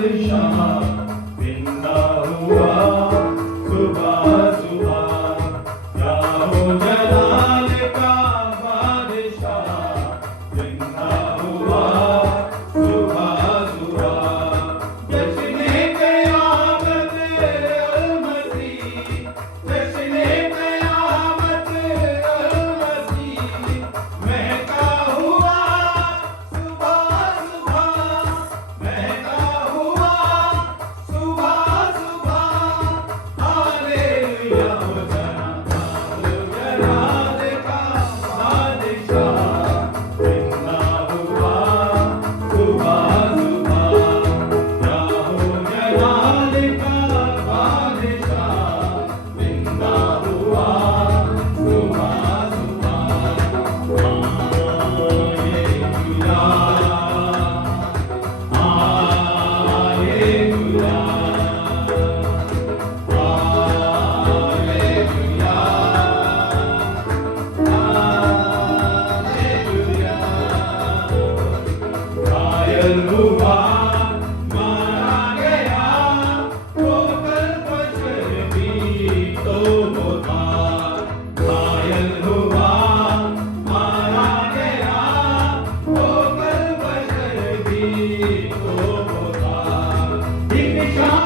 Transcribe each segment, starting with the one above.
बादशाह जिंदा हुआ सुबह सुबह, क्या हो जलाल का बादशाह जिंदा हुआ सुबह सुबह। जश्ने क़यामत अल-मसीह, जश्ने क़यामत अल-मसीह महका हुआ सुबह सुबह, महका हुआ सुबह सुबह। हालेलुया होशाना, जलाल का बादशाह जिंदा हुआ सुबह सुबह, क्या हो जलाल का बादशाह जिंदा हुआ सुबह सुबह। Hallelujah, hallelujah, hallelujah, hallelujah. घायल हुआ मारा गया, ठोकर बशर भी तो वो था। घायल हुआ मारा गया, ठोकर बशर भी तो वो था। एक निशान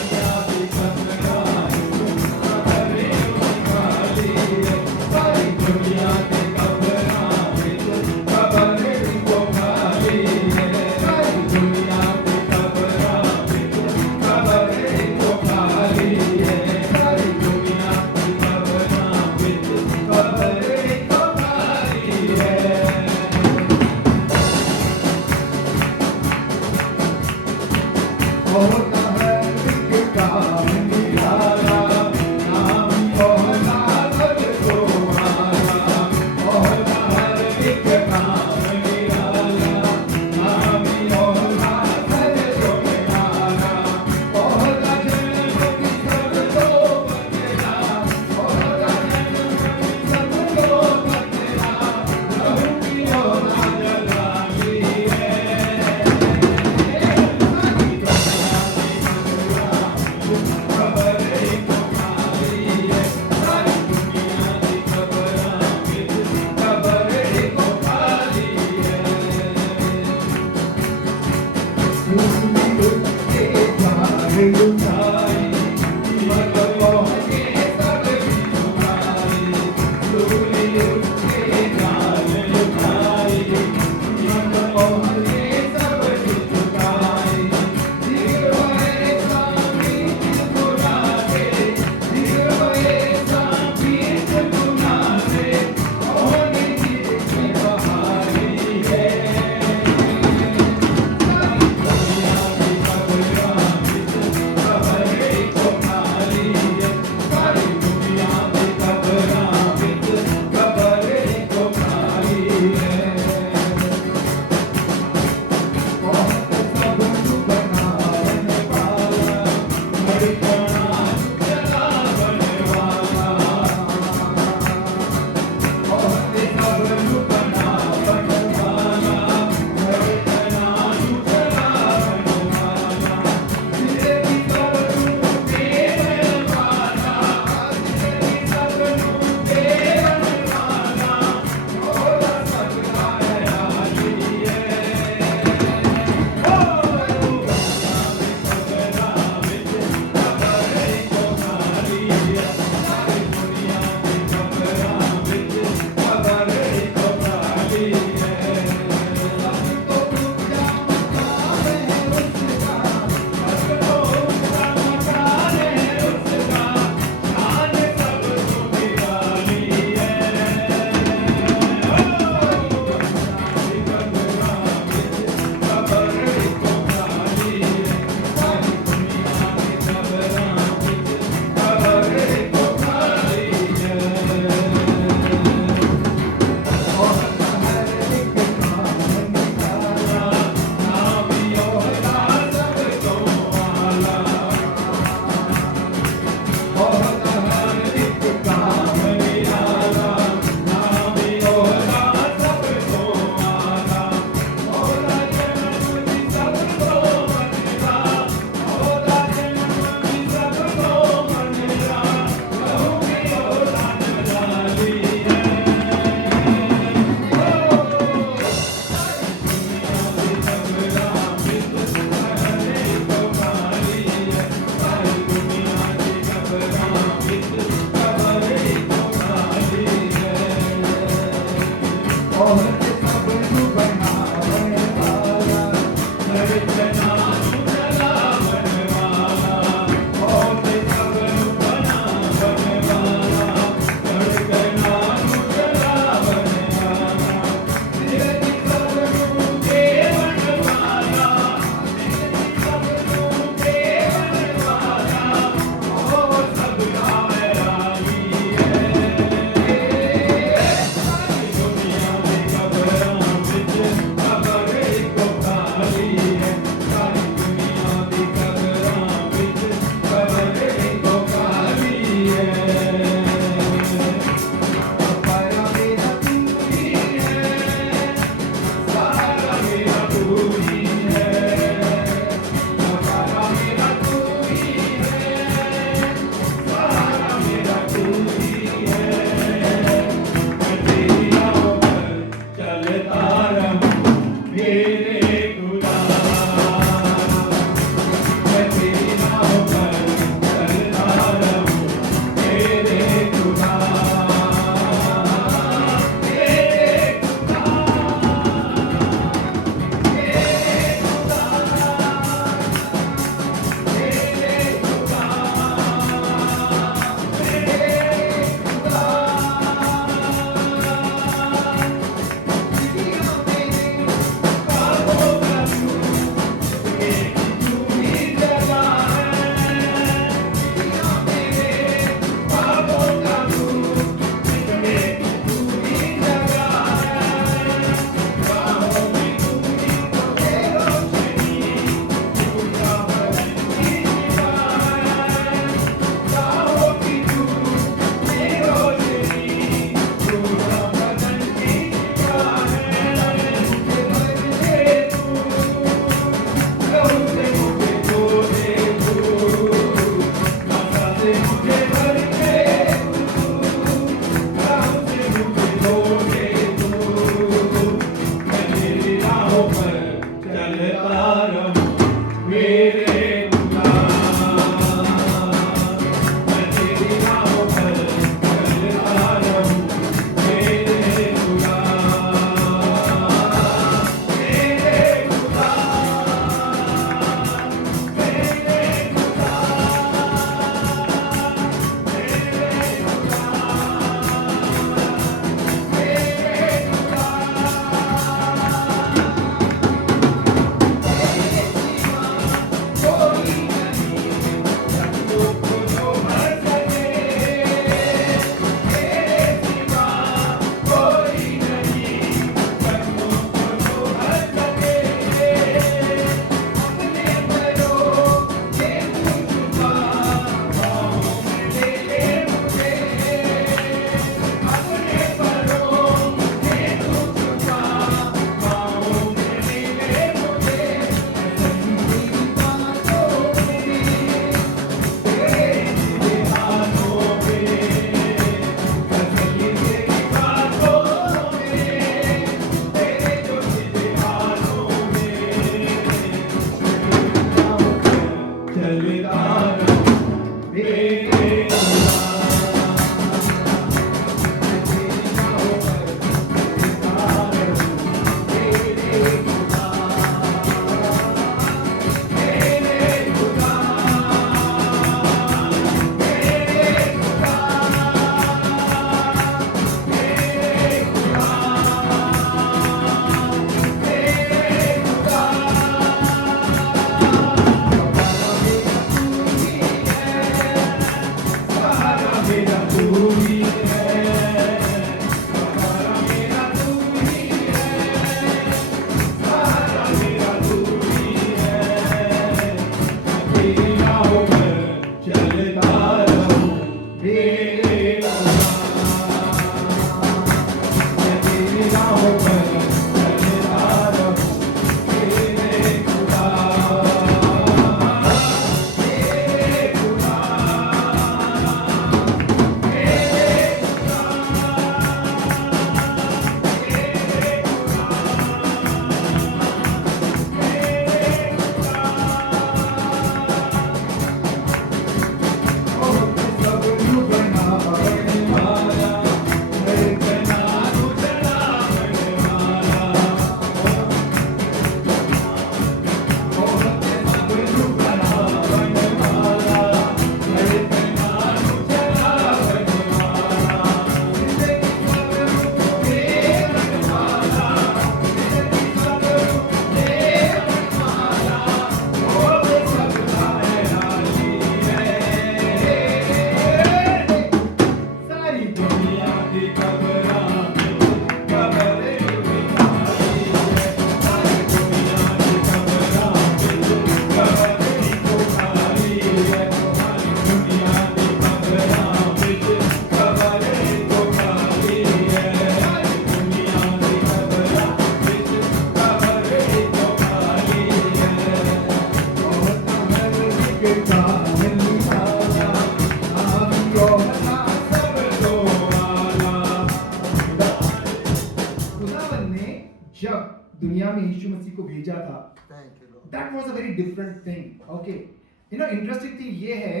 जब दुनिया में यीशु मसीह को भेजा था, Thank you, Lord. that was a very different thing. Okay, you know, interesting thing ये है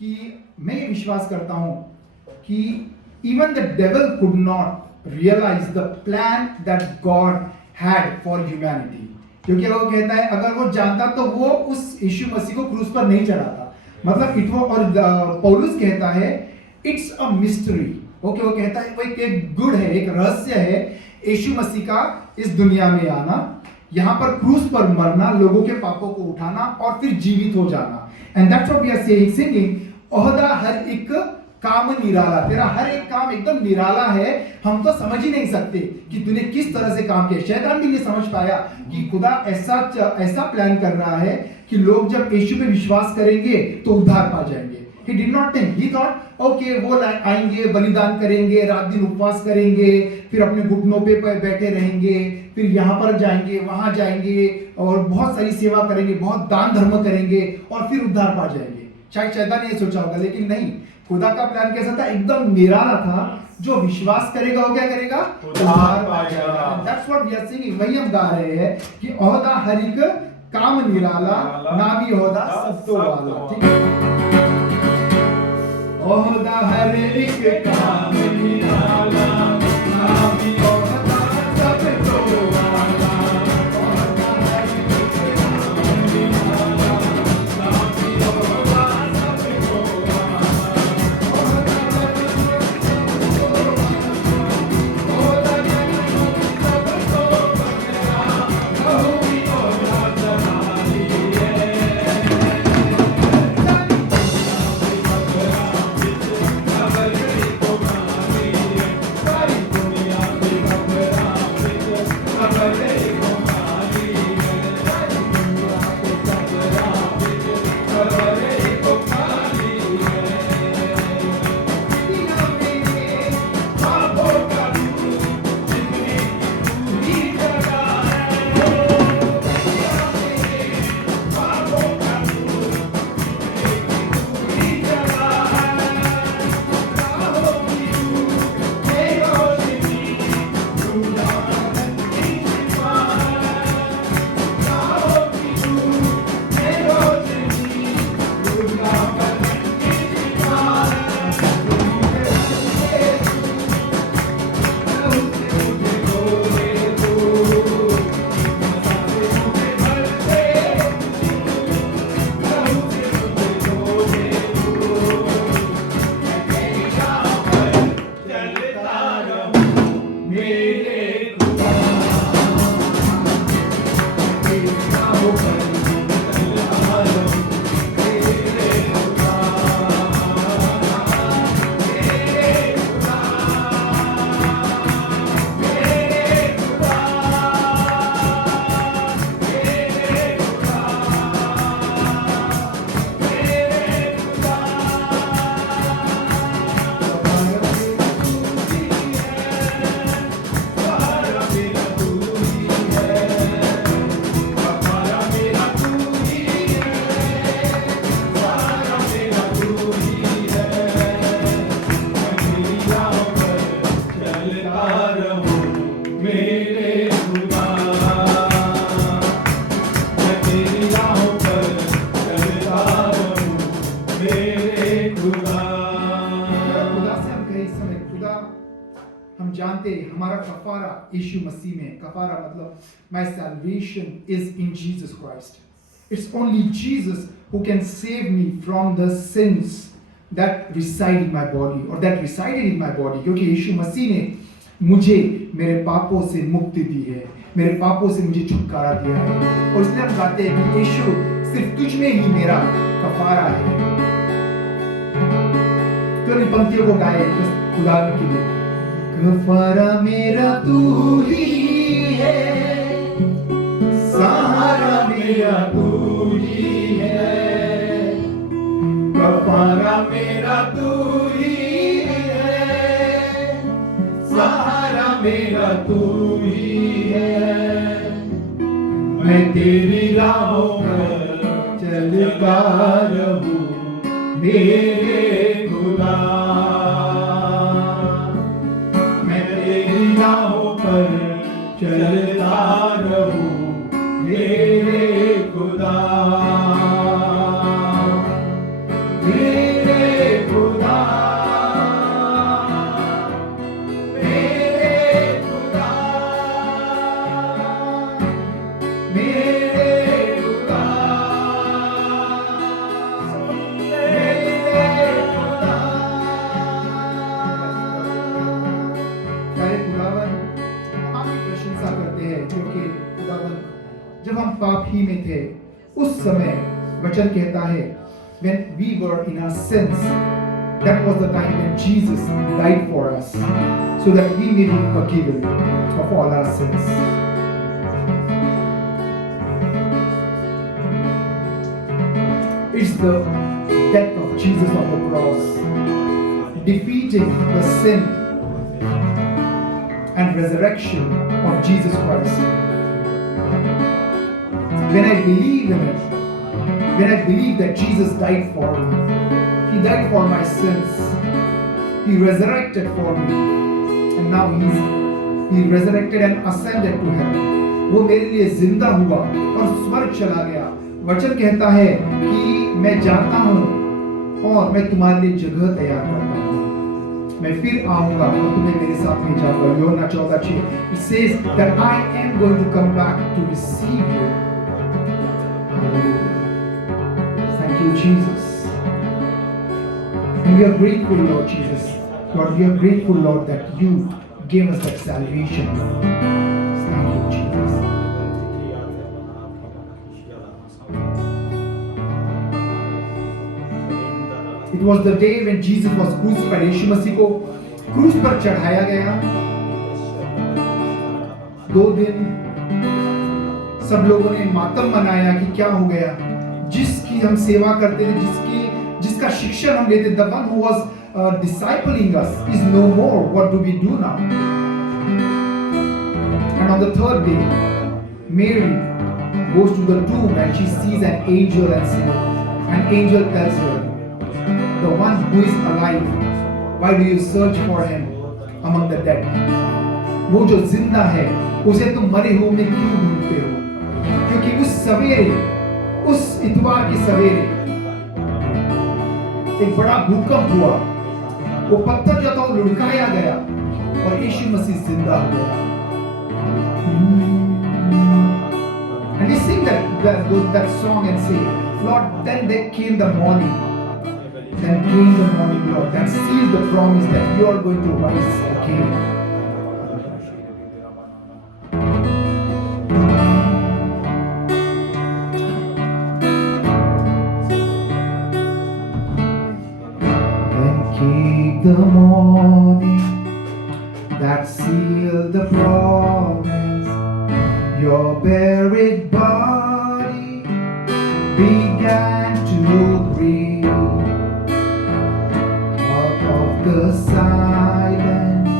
कि मैं ये विश्वास करता हूँ कि even the devil could not realize the plan that God had for humanity. क्योंकि वो कहता है अगर वो जानता तो वो उस यीशु मसीह को क्रूस पर नहीं चढ़ाता. मतलब इट वो, और पौलुस कहता है इट्स अ मिस्ट्री. ओके, वो कहता है वो एक गुड है, एक रहस्य है यीशु मसीह का इस दुनिया में आना, यहाँ पर क्रूस पर मरना, लोगों के पापों को उठाना और फिर जीवित हो जाना. And that's what we are saying, singing ओहदा हर एक काम निराला. तेरा हर एक काम एकदम निराला है. हम तो समझ ही नहीं सकते कि तूने किस तरह से काम किया. शैतान भी नहीं समझ पाया कि खुदा ऐसा प्लान कर रहा है कि लोग जब यीशु पे विश्वास करेंगे तो उद्धार पा जाएंगे. He did not think. He thought, okay, वो आएंगे, बलिदान करेंगे, रात दिन उपवास करेंगे, फिर अपने घुटनों पे बैठे रहेंगे, फिर यहाँ पर जाएंगे, वहां जाएंगे और बहुत सारी सेवा करेंगे, बहुत दान धर्म करेंगे और फिर उद्धार पा जाएंगे. शायद शैतान ने ये सोचा होगा, लेकिन नहीं. खुदा का प्लान कैसा था? एकदम निराला था. जो विश्वास करेगा वो क्या करेगा? उद्धार पाएगा. That's what we are singing. वही हम गा रहे हैं कि ओहदा हर एक काम निराला, ना भी ओहदा सब तो वाला. ठीक है, ओहदा हर एक काम निराला, ना भी ओहदा सब तो वाला. ओहदा हर एक काम निराला, ना भी ओहदा सब तो वाला. ओहदा हर एक ओहदा सब तो बनेगा, कहूँ भी ओहदा तुम्हारी है. हम जानते हैं हमारा कफारा यीशु मसीह में. कफारा मतलब my salvation is in Jesus Christ. It's only Jesus who can save me from the sins that reside in my body or that resided in my body. क्योंकि यीशु मसीह ने मुझे मेरे पापों से मुक्ति दी है, मेरे पापों से मुझे छुटकारा दिया है. और इसलिए हम कहते हैं कि यीशु सिर्फ तुझ में ही मेरा कफारा है. तो इन पंक्तियों को गाए खुदा के लिए. कफारा मेरा तू ही है, सहारा मेरा तू ही है. कफारा मेरा तू ही है, सहारा मेरा तू ही है. मैं तेरी राहों पर चलता रहूं मेरे खुदा. मैं तेरी राहों पर चलता रहूं मेरे खुदा, मेरे खुदा, मेरे खुदा, मेरे खुदा, मेरे खुदा। प्यारे खुदावन, हम आपकी प्रशंसा करते हैं क्योंकि खुदावन जब हम पाप ही में थे उस समय वचन कहता है when we were in our sins, that was the time when Jesus died for us so that we may be forgiven of all our sins. It's the death of Jesus on the cross, defeating the sin and resurrection of Jesus Christ. When I believe in it, when I believe that Jesus died for me, He died for my sins, He resurrected for me, and now He resurrected and ascended to heaven. वो मेरे लिए जिंदा हुआ और स्वर्ग चला गया। वचन कहता है कि मैं जाता हूँ और मैं तुम्हारे लिए जगह तैयार करता हूँ, मैं फिर आऊंगा और तुम्हें मेरे साथ ले जाऊंगा। यूहन्ना 14:6 It says that I am going to come back to receive you. Thank you, Jesus. And we are grateful, Lord Jesus. Lord, we are grateful, Lord, that you gave us that salvation. Thank you, Jesus. It was the day when Jesus was crucified. यीशु मसीह को क्रूस पर चढ़ाया गया। 2 दिन सब लोगों ने मातम मनाया कि क्या हो गया। जिसकी हम सेवा करते थे, जिसका शिक्षण हम लेते, the one who was discipling us is no more. What do we do now? And on the 3rd day, Mary goes to the tomb and she sees an angel and says, an angel tells her, the one who is alive, why do you search for him among the dead? वो जो जिंदा है उसे तुम मरे हुए में क्यों ढूंढते हो? क्योंकि उस सवेरे, उस इतवार की सवेरे एक बड़ा भूकंप हुआ, वो पत्थर जो था वो लुढ़काया गया और यीशु मसीह जिंदा हो गया। And we sing that song and say, Lord, then there came the morning. Then came the morning, Lord, that sealed the promise that you are going to rise again. The morning that sealed the promise, your buried body began to breathe. Out of the silence,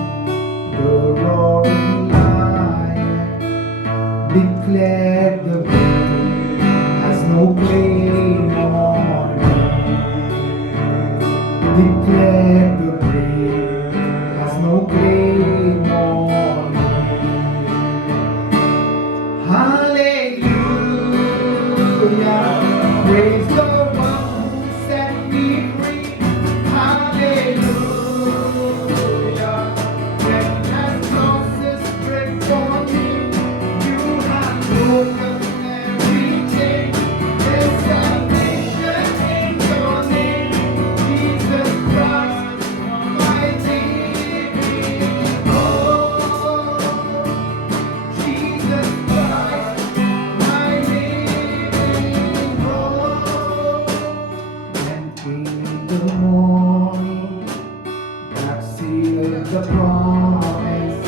the roaring lion declared the grave has no claim on me. Declared the no claim on me. Hallelujah, praise the one who set me free. Hallelujah, death has lost its grip on me. You have broken every chain. There's salvation in your name, Jesus Christ. The promise,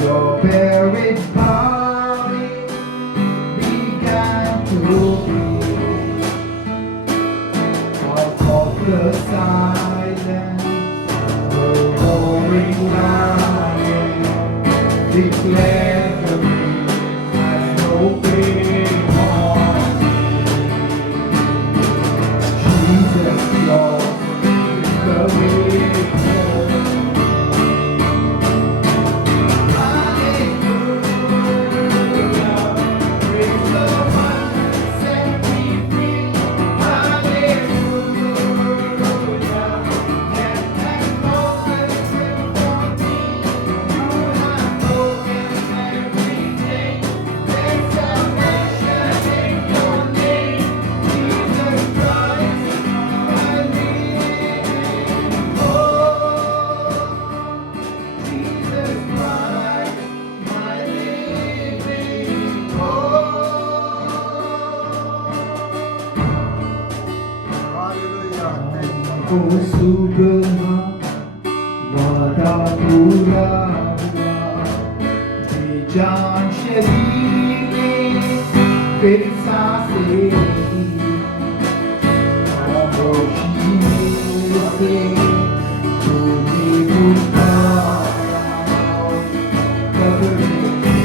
your buried body began to breathe. Out of the silence, the roaring lion declared the grave has no claim on me. Jesus, Lord, is the way. ओ सुबह वादा पूरा हुआ, बेजान शरीर में फिर सांसें ली, खामोशी में से तूने पुकारा, कब्र में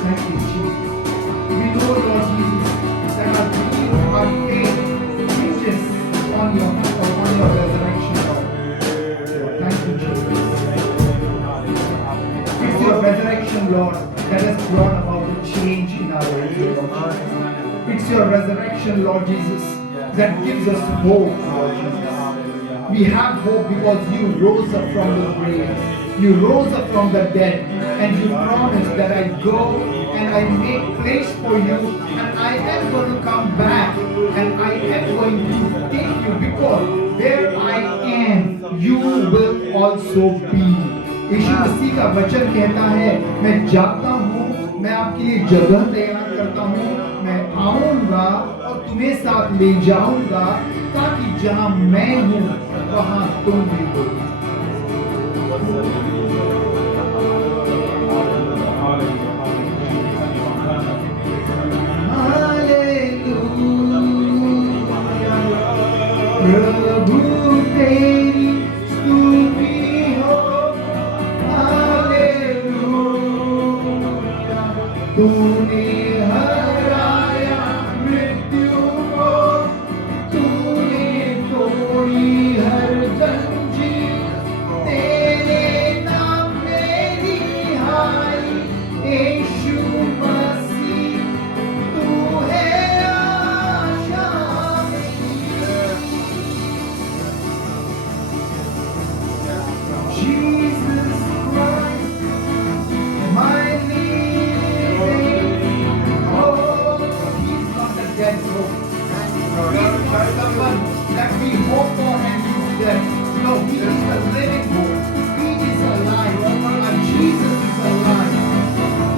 Thank you, Jesus. We know, Lord Jesus, that our belief, our faith hinges on your resurrection, Lord. Thank you, Jesus. It's your resurrection, Lord, that has brought about the change in our lives, Lord Jesus. It's your resurrection, Lord Jesus, that gives us hope, Lord Jesus. We have hope because you rose up from the grave. You rose up from the dead, and you promised that I go and I make place for you, and I am going to come back, and I am going to take you, because where I am, you will also be. यीशु मसीह का वचन कहता है, मैं जाता हूँ, मैं आपके लिए जगह तैयार करता हूँ, मैं आऊँगा और तुम्हें साथ ले जाऊँगा, ताकि जहाँ मैं हूँ वहाँ तुम भी हो। प्रभु तेरी स्तुति हो, हालेलुया। तूने हराया मृत्यु को, तूने तोड़ी हर जंजीर, तेरे नाम में रिहाई, यीशु मसीह तू है आशा। Jesus Christ, my living hope. He's not a dead hope. He's not someone that we hope for and he's dead. No, he is a living hope. He is alive. And Jesus is alive.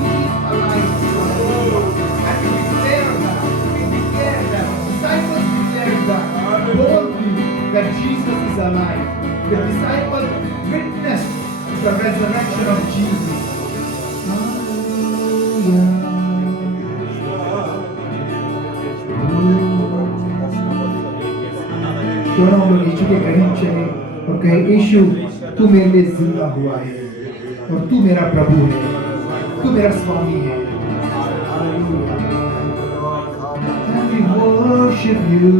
He is alive. And we declare that. We declare that. Disciples declare that boldly that Jesus is alive. The disciples witnessed the resurrection of Jesus. क्यों हम लोग यीशु के करीब चले और कहे, यीशु तू मेरे लिए जिंदा हुआ है और तू मेरा प्रभु है, तू मेरा स्वामी है। And we worship you,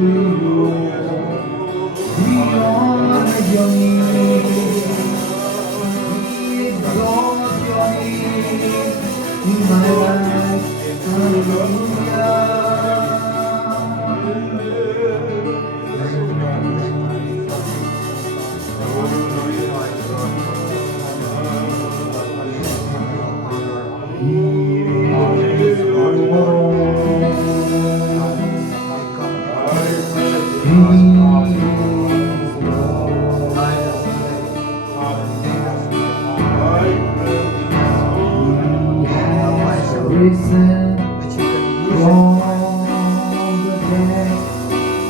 we honor your name, we exalt your name in my life. Hallelujah. risen that you can use from it. the dead,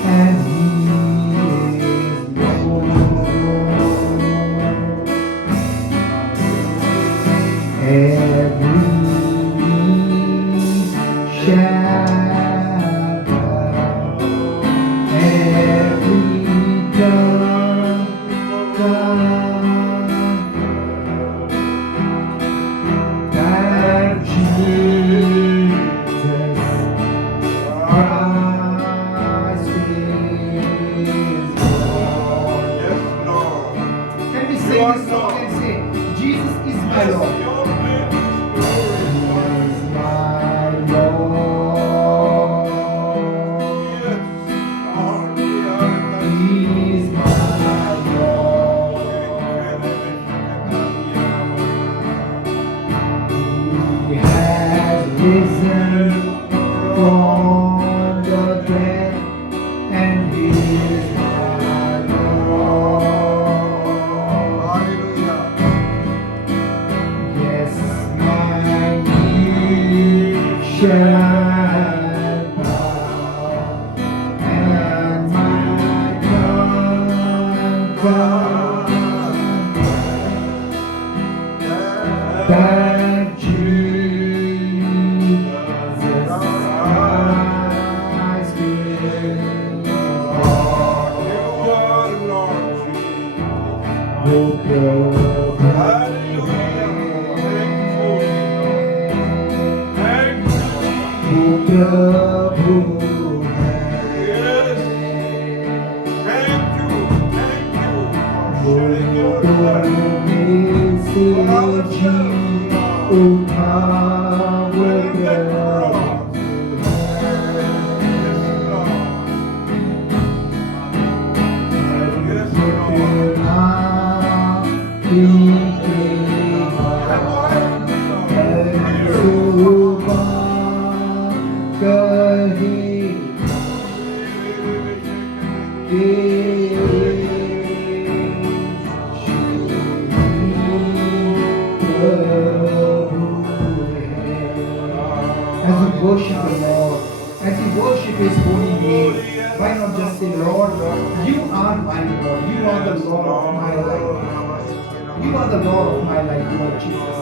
and He is Lord. Every knee shall bow, every tongue confess that Jesus Christ is Lord. Yes, Lord. Can we sing this song and say, Jesus is my Lord? Your name is glorified. Is my Lord. Yes, Lord, we are He is my Lord. He has risen from the dead, and He is my Lord. Hallelujah. Yes, my knee shall bow, and my tongue confess that Jesus Christ is Lord. You are Lord Jesus. O Prabhu, Hallelujah. Thank you. O Prabhu, Yes. Thank you. Thank you for sharing your तो blood. से जी उठाव प्रभु कितना As we worship the Lord, as we worship His holy name, why not just say, Lord, you are my Lord, you are the Lord of my life. You are the Lord of my life, Lord Jesus.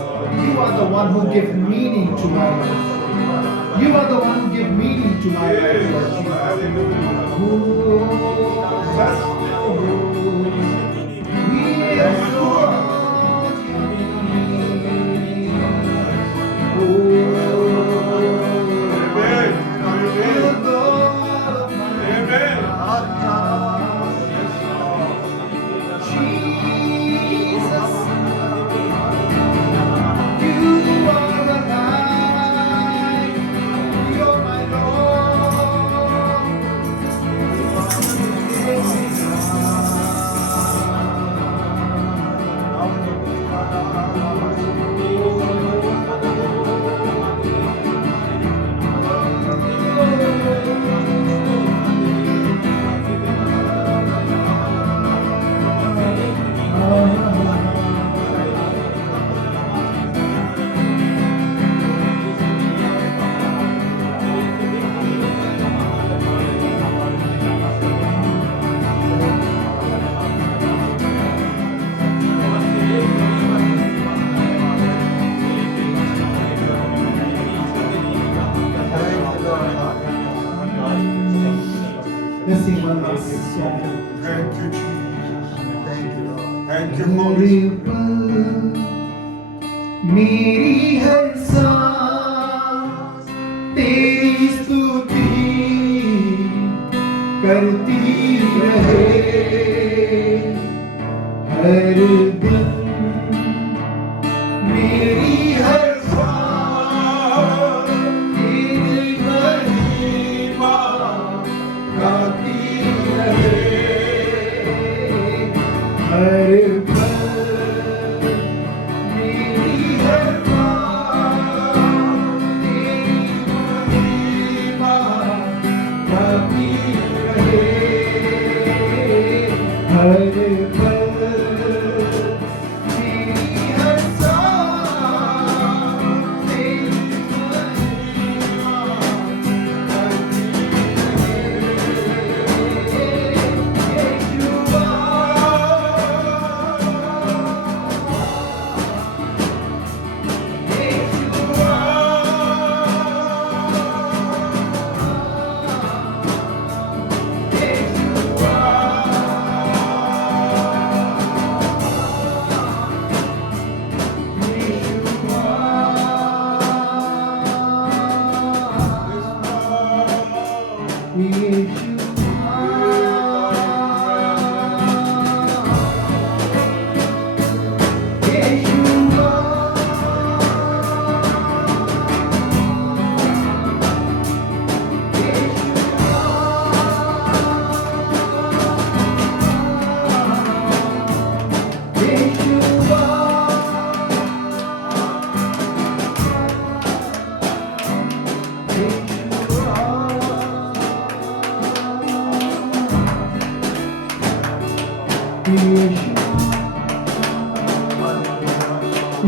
You are the one who gives meaning to my life. You are the one who gives meaning to my life, Lord Jesus. We exalt your name. Let's sing one last song. Thank you, Jesus. Thank you, Lord. Thank you, Holy Spirit. मेरी हर सांस तेरी स्तुति करती रहे हर दिन मेरी हर सांस तेरी महिमा गाती रहे हर पल मेरी हर बात तेरी महिमा गाती रहे हर पल मेरी हर सांस You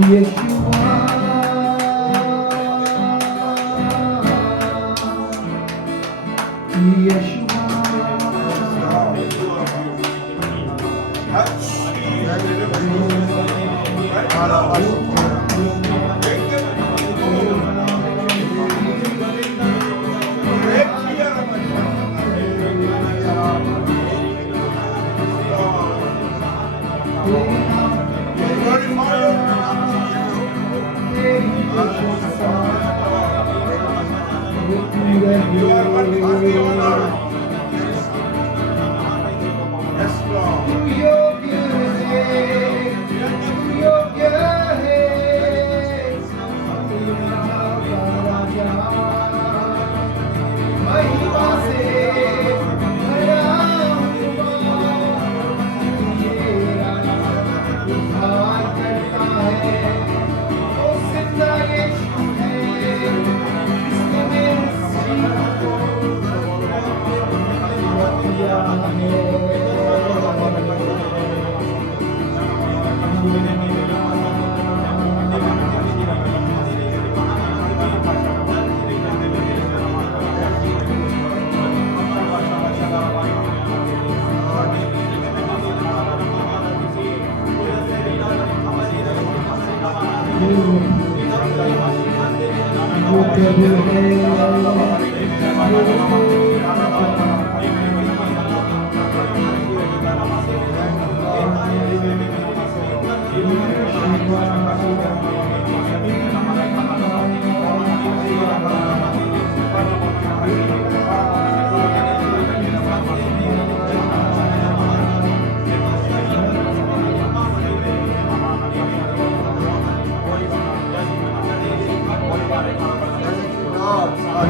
are worthy of the honor. Yes, Lord.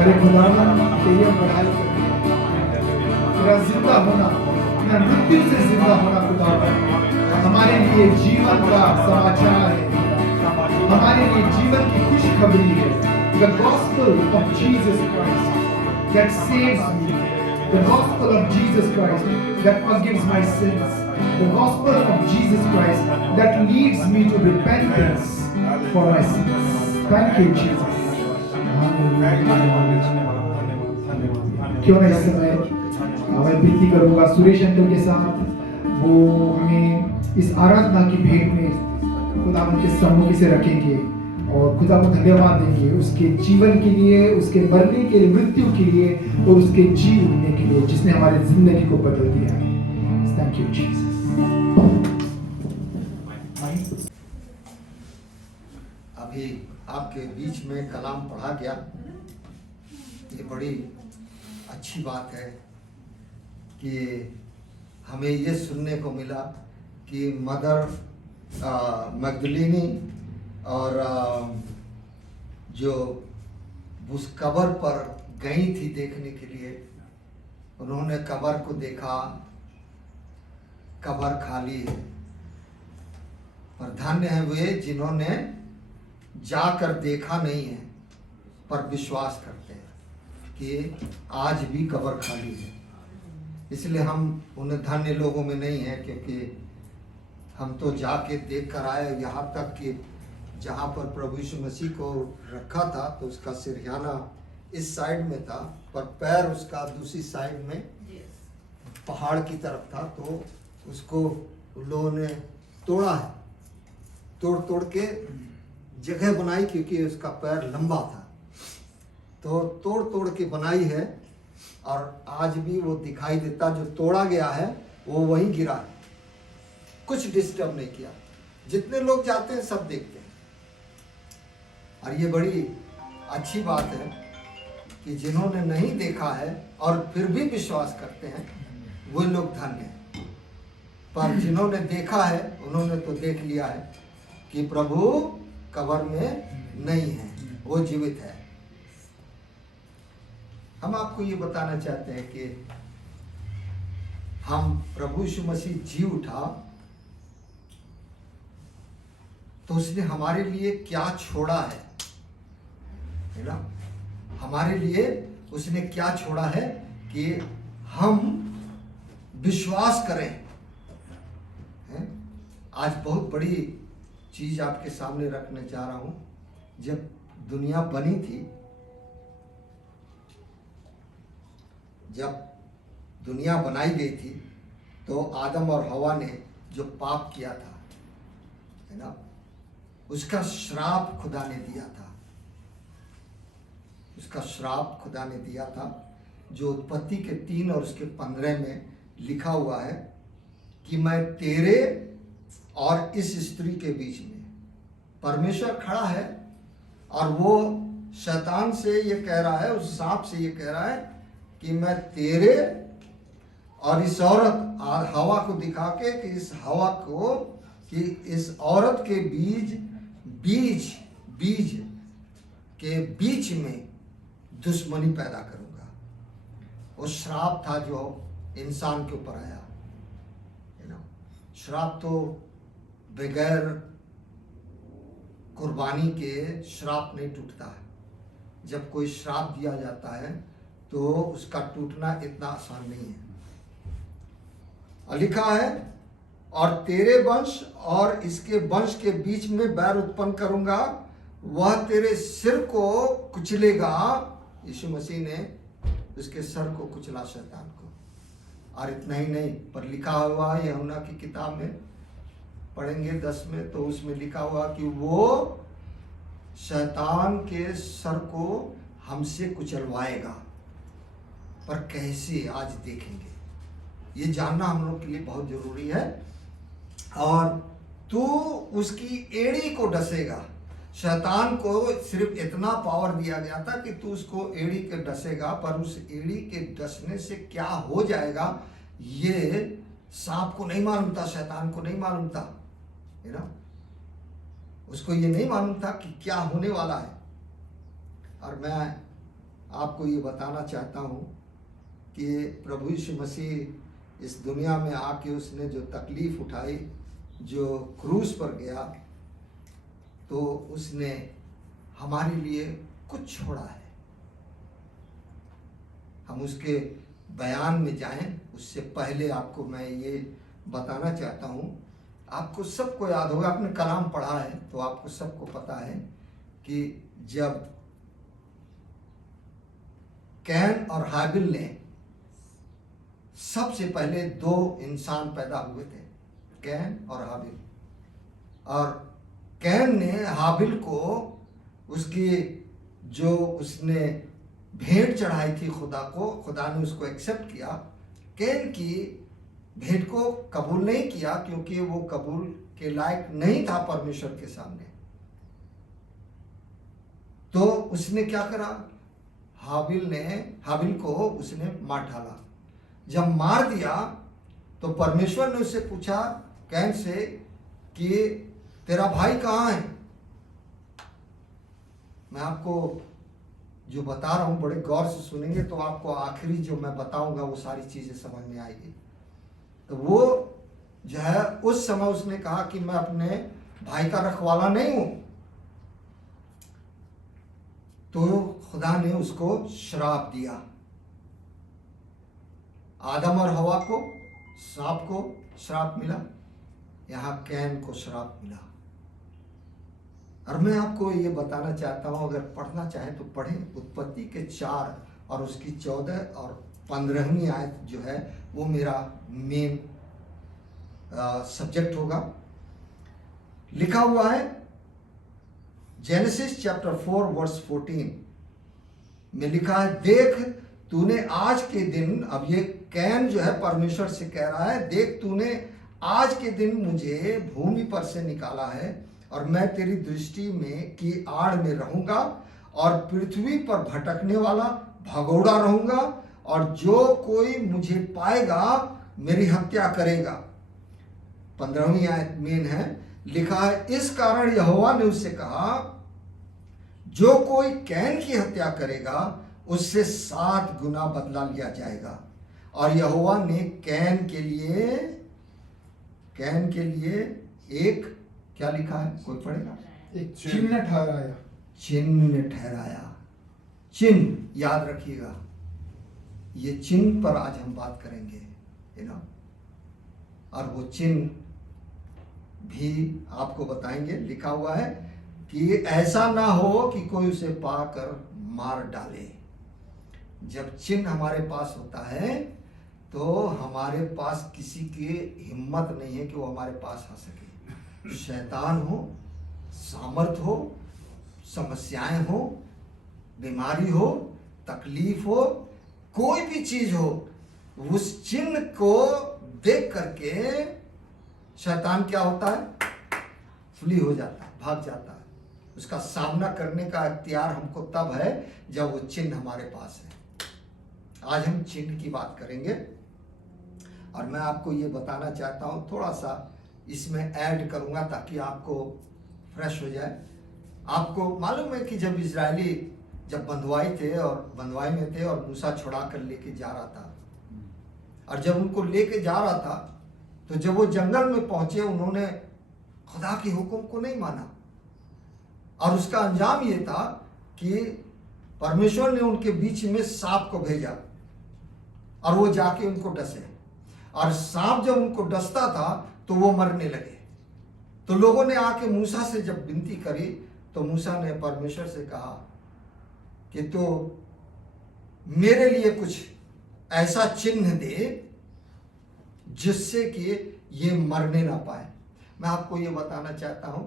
मेरे खुदावन तेरी बढ़ाई तेरा जिंदा होना, तेरा मृत्यु से जिंदा होना खुदावन हमारे लिए जीवन का समाचार है, हमारे लिए जीवन की खुशखबरी है। The gospel of Jesus Christ that saves me, the gospel of Jesus Christ that forgives my sins, the gospel of Jesus Christ that leads me to repentance for my sins. Thank you, Jesus. क्यों ना इस समय मैं विनती करूंगा Suresh uncle के साथ वो हमें इस आराधना की भेंट में खुदा उनके सम्मुख से रखेंगे और खुदा को धन्यवाद देंगे उसके जीवन के लिए, उसके मरने के लिए, मृत्यु के लिए और उसके जी उठने के लिए जिसने हमारी जिंदगी को बदल दिया है। Thank you Jesus. अभी आपके बीच में कलाम पढ़ा गया, ये बड़ी अच्छी बात है कि हमें ये सुनने को मिला कि मदर मैगदलीनी और जो उस कब्र पर गई थी देखने के लिए, उन्होंने कब्र को देखा, कब्र खाली है। और धन्य है वे जिन्होंने जाकर देखा नहीं है पर विश्वास करते हैं कि आज भी कब्र खाली है। इसलिए हम उन धन्य लोगों में नहीं हैं, क्योंकि हम तो जाके देख कर आए, यहाँ तक कि जहाँ पर प्रभु यीशु मसीह को रखा था तो उसका सिरहाना इस साइड में था पर पैर उसका दूसरी साइड में पहाड़ की तरफ था, तो उसको उन लोगों ने तोड़ा है, तोड़ तोड़ के जगह बनाई, क्योंकि उसका पैर लंबा था तो तोड़ तोड़ के बनाई है। और आज भी वो दिखाई देता, जो तोड़ा गया है वो वहीं गिरा है, कुछ डिस्टर्ब नहीं किया। जितने लोग जाते हैं सब देखते हैं। और ये बड़ी अच्छी बात है कि जिन्होंने नहीं देखा है और फिर भी विश्वास करते हैं वो लोग धन्य हैं। पर जिन्होंने देखा है उन्होंने तो देख लिया है कि प्रभु कब्र में नहीं है, वो जीवित है। हम आपको ये बताना चाहते हैं कि हम प्रभु यीशु मसीह जी उठा तो उसने हमारे लिए क्या छोड़ा है ना? हमारे लिए उसने क्या छोड़ा है कि हम विश्वास करें। आज बहुत बड़ी चीज आपके सामने रखने जा रहा हूं। जब दुनिया बनी थी, जब दुनिया बनाई गई थी, तो आदम और हवा ने जो पाप किया था, है ना, उसका श्राप खुदा ने दिया था। उसका श्राप खुदा ने दिया था, जो उत्पत्ति के 3 और उसके 15 में लिखा हुआ है कि मैं तेरे और इस स्त्री के बीच में। परमेश्वर खड़ा है और वो शैतान से ये कह रहा है, उस सांप से ये कह रहा है कि मैं तेरे और इस औरत हवा को दिखा के कि इस हवा को, कि इस औरत के बीज के बीच में दुश्मनी पैदा करूंगा। वो श्राप था जो इंसान के ऊपर आया, है ना। श्राप तो बगैर कुर्बानी के श्राप नहीं टूटता है। जब कोई श्राप दिया जाता है तो उसका टूटना इतना आसान नहीं है। और लिखा है, और तेरे वंश और इसके वंश के बीच में बैर उत्पन्न करूंगा, वह तेरे सिर को कुचलेगा। यीशु मसीह ने उसके सर को कुचला, शैतान को। और इतना ही नहीं, पर लिखा हुआ है यूहन्ना की किताब में पढ़ेंगे 10 में, तो उसमें लिखा हुआ कि वो शैतान के सर को हमसे कुचलवाएगा। पर कैसे, आज देखेंगे। ये जानना हम लोग के लिए बहुत जरूरी है। और तू उसकी एड़ी को डसेगा। शैतान को सिर्फ इतना पावर दिया गया था कि तू उसको एड़ी के डसेगा, पर उस एड़ी के डसने से क्या हो जाएगा ये सांप को नहीं मालूम था, शैतान को नहीं मालूम था, है ना। उसको ये नहीं मालूम था कि क्या होने वाला है। और मैं आपको ये बताना चाहता हूँ कि प्रभु यीशु मसीह इस दुनिया में आके उसने जो तकलीफ उठाई, जो क्रूस पर गया, तो उसने हमारे लिए कुछ छोड़ा है। हम उसके बयान में जाएं, उससे पहले आपको मैं ये बताना चाहता हूँ, आपको सबको याद होगा, आपने कलाम पढ़ा है तो आपको सबको पता है कि जब कैन और हाबिल ने, सबसे पहले 2 इंसान पैदा हुए थे, कैन और हाबिल। और कैन ने हाबिल को उसकी जो उसने भेंट चढ़ाई थी खुदा को, खुदा ने उसको एक्सेप्ट किया। कैन की भेंट को कबूल नहीं किया क्योंकि वो कबूल के लायक नहीं था परमेश्वर के सामने। तो उसने क्या करा, हाबिल को उसने मार डाला। जब मार दिया तो परमेश्वर ने उससे पूछा कैन से कि तेरा भाई कहाँ है। मैं आपको जो बता रहा हूं बड़े गौर से सुनेंगे तो आपको आखिरी जो मैं बताऊंगा वो सारी चीजें समझ में आएगी। तो वो जो है, उस समय उसने कहा कि मैं अपने भाई का रखवाला नहीं हूं। तो खुदा ने उसको श्राप दिया। आदम और हवा को, सांप को श्राप मिला, यहां कैन को श्राप मिला। और मैं आपको ये बताना चाहता हूं, अगर पढ़ना चाहें तो पढ़ें। उत्पत्ति के 4 और उसकी 14 और 15वीं आयत जो है वो मेरा मेन सब्जेक्ट होगा। लिखा हुआ है जेनेसिस चैप्टर 4 वर्स 14 में लिखा है, देख तूने आज के दिन, अब ये कैन जो है परमेश्वर से कह रहा है, देख तूने आज के दिन मुझे भूमि पर से निकाला है और मैं तेरी दृष्टि में की आड़ में रहूंगा और पृथ्वी पर भटकने वाला भगोड़ा रहूंगा और जो कोई मुझे पाएगा मेरी हत्या करेगा। 15वीं आयत मेन है, लिखा है, इस कारण यहोवा ने उससे कहा, जो कोई कैन की हत्या करेगा उससे 7 गुना बदला लिया जाएगा। और यहोवा ने कैन के लिए एक, क्या लिखा है, कोई पढ़ेगा, एक चिन्ह ठहराया। चिन्ह ठहराया। चिन्ह याद रखिएगा, ये चिन्ह पर आज हम बात करेंगे, है ना। और वो चिन्ह भी आपको बताएंगे। लिखा हुआ है कि ऐसा ना हो कि कोई उसे पाकर मार डाले। जब चिन्ह हमारे पास होता है तो हमारे पास किसी की हिम्मत नहीं है कि वो हमारे पास आ सके। शैतान हो, सामर्थ हो, समस्याएं हो, बीमारी हो, तकलीफ हो, कोई भी चीज हो, उस चिन्ह को देख करके शैतान क्या होता है? फ्ली हो जाता है, भाग जाता है। उसका सामना करने का इख्तियार हमको तब है जब वो चिन्ह हमारे पास है। आज हम चिन्ह की बात करेंगे और मैं आपको ये बताना चाहता हूँ, थोड़ा सा इसमें ऐड करूँगा ताकि आपको फ्रेश हो जाए। आपको मालूम है कि जब इजरायली जब बंधुआई में थे और मूसा छुड़ा कर लेके जा रहा था, और जब उनको लेके जा रहा था तो जब वो जंगल में पहुंचे उन्होंने खुदा के हुक्म को नहीं माना, और उसका अंजाम ये था कि परमेश्वर ने उनके बीच में सांप को भेजा और वो जाके उनको डसे, और सांप जब उनको डसता था तो वो मरने लगे। तो लोगों ने आके मूसा से जब विनती करी तो मूसा ने परमेश्वर से कहा कि तो मेरे लिए कुछ ऐसा चिन्ह दे जिससे कि ये मरने ना पाए। मैं आपको ये बताना चाहता हूं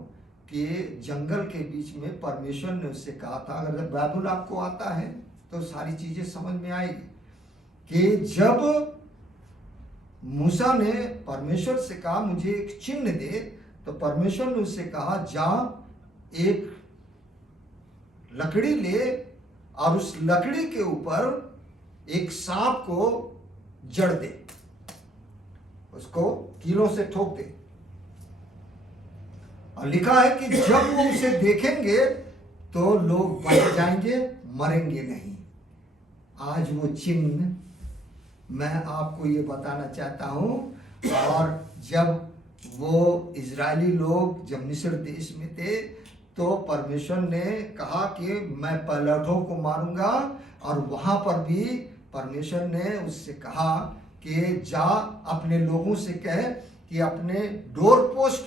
कि जंगल के बीच में परमेश्वर ने उससे कहा था, अगर बाइबल आपको आता है तो सारी चीजें समझ में आएगी, कि जब मूसा ने परमेश्वर से कहा मुझे एक चिन्ह दे, तो परमेश्वर ने उससे कहा जा एक लकड़ी ले और उस लकड़ी के ऊपर एक सांप को जड़ दे, उसको कीलों से ठोक दे, और लिखा है कि जब वो उसे देखेंगे तो लोग बच जाएंगे, मरेंगे नहीं। आज वो चिन्ह मैं आपको ये बताना चाहता हूं। और जब वो इजरायली लोग जब मिस्र देश में थे तो परमेश्वर ने कहा कि मैं पहलौठों को मारूंगा, और वहां पर भी परमेश्वर ने उससे कहा कि जा अपने लोगों से कह कि अपने डोर पोस्ट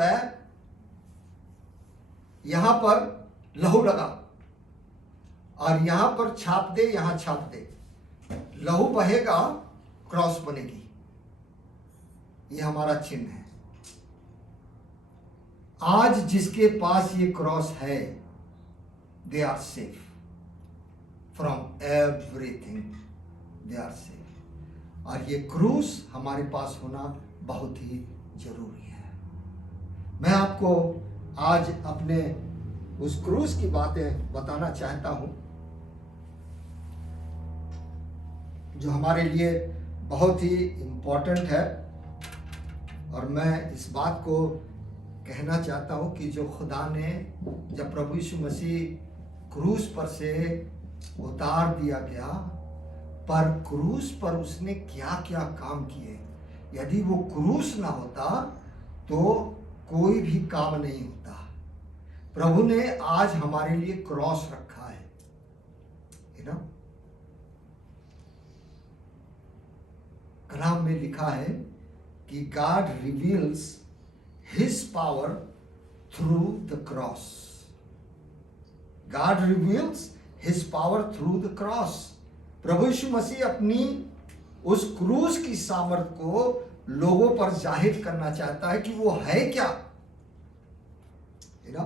पर यहां पर लहू लगा और यहां पर छाप दे, यहां छाप दे, लहू बहेगा, क्रॉस बनेगी। ये हमारा चिन्ह है। आज जिसके पास ये क्रॉस है, they are safe from everything, they are safe. और ये क्रूस हमारे पास होना बहुत ही जरूरी है। मैं आपको आज अपने उस क्रूस की बातें बताना चाहता हूं जो हमारे लिए बहुत ही इम्पोर्टेंट है, और मैं इस बात को कहना चाहता हूं कि जो खुदा ने जब प्रभु यीशु मसीह क्रूस पर से उतार दिया गया, पर क्रूस पर उसने क्या क्या काम किए। यदि वो क्रूस ना होता तो कोई भी काम नहीं होता। प्रभु ने आज हमारे लिए क्रॉस रखा है, यू नो। कलाम में लिखा है कि God reveals his power through the cross. God reveals his power through the cross. प्रभु यीशु मसीह अपनी उस क्रूस की सामर्थ को लोगों पर जाहिर करना चाहता है कि वो है क्या, यू नो।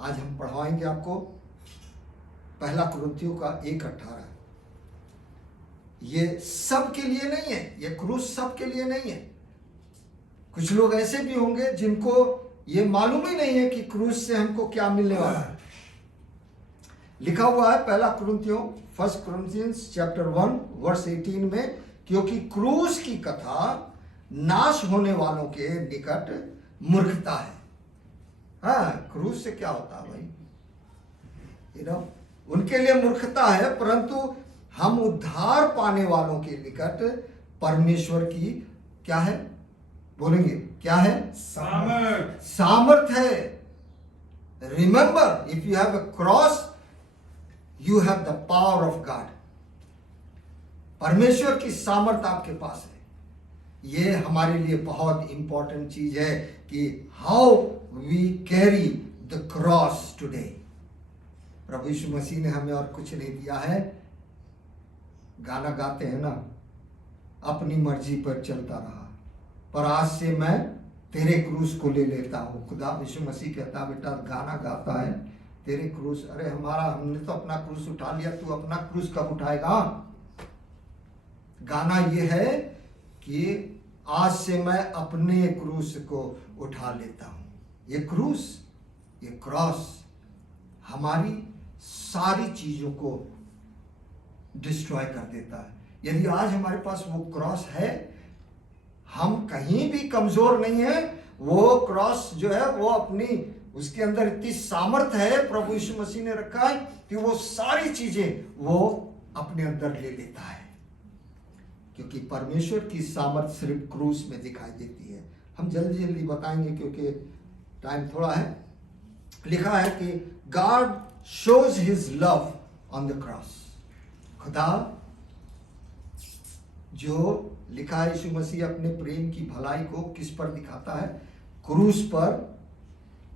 आज हम पढ़वाएंगे आपको पहला कुरिन्थियों का 1:18। ये सब के लिए नहीं है, ये क्रूस सब के लिए नहीं है। कुछ लोग ऐसे भी होंगे जिनको ये मालूम ही नहीं है कि क्रूस से हमको क्या मिलने वाला है। लिखा हुआ है पहला कुरिन्थियों 1 Corinthians chapter 1 verse 18 में, क्योंकि क्रूस की कथा नाश होने वालों के निकट मूर्खता है। हाँ, क्रूस से क्या होता है भाई, यू नो, उनके लिए मूर्खता है, परंतु हम उद्धार पाने वालों के निकट परमेश्वर की क्या है, बोलेंगे क्या है, सामर्थ है। Remember, if you have a cross, you have the power of God. परमेश्वर की सामर्थ आपके पास है। ये हमारे लिए बहुत इंपॉर्टेंट चीज है कि how we carry the cross today. प्रभु यीशु मसीह ने हमें और कुछ नहीं दिया है। गाना गाते हैं ना, अपनी मर्जी पर चलता रहा, पर आज से मैं तेरे क्रूस को ले लेता हूँ। खुदा यीशु मसीह कहता, बेटा गाना गाता है तेरे क्रूस, अरे हमने तो अपना क्रूस उठा लिया, तू अपना क्रूस कब उठाएगा? गाना ये है कि आज से मैं अपने क्रूस को उठा लेता हूँ। ये क्रूस, ये क्रॉस हमारी सारी चीजों को डिस्ट्रॉय कर देता है। यदि आज हमारे पास वो क्रॉस है, हम कहीं भी कमजोर नहीं है। वो क्रॉस जो है वो अपनी, उसके अंदर इतनी सामर्थ्य है प्रभु यीशु मसीह ने रखा है कि वो सारी चीजें वो अपने अंदर ले लेता है, क्योंकि परमेश्वर की सामर्थ्य सिर्फ क्रूस में दिखाई देती है। हम जल्दी जल्दी बताएंगे क्योंकि टाइम थोड़ा है। लिखा है कि God shows his love on the cross. खुदा जो लिखा है, यीशु मसीह अपने प्रेम की भलाई को किस पर दिखाता है? क्रूस पर।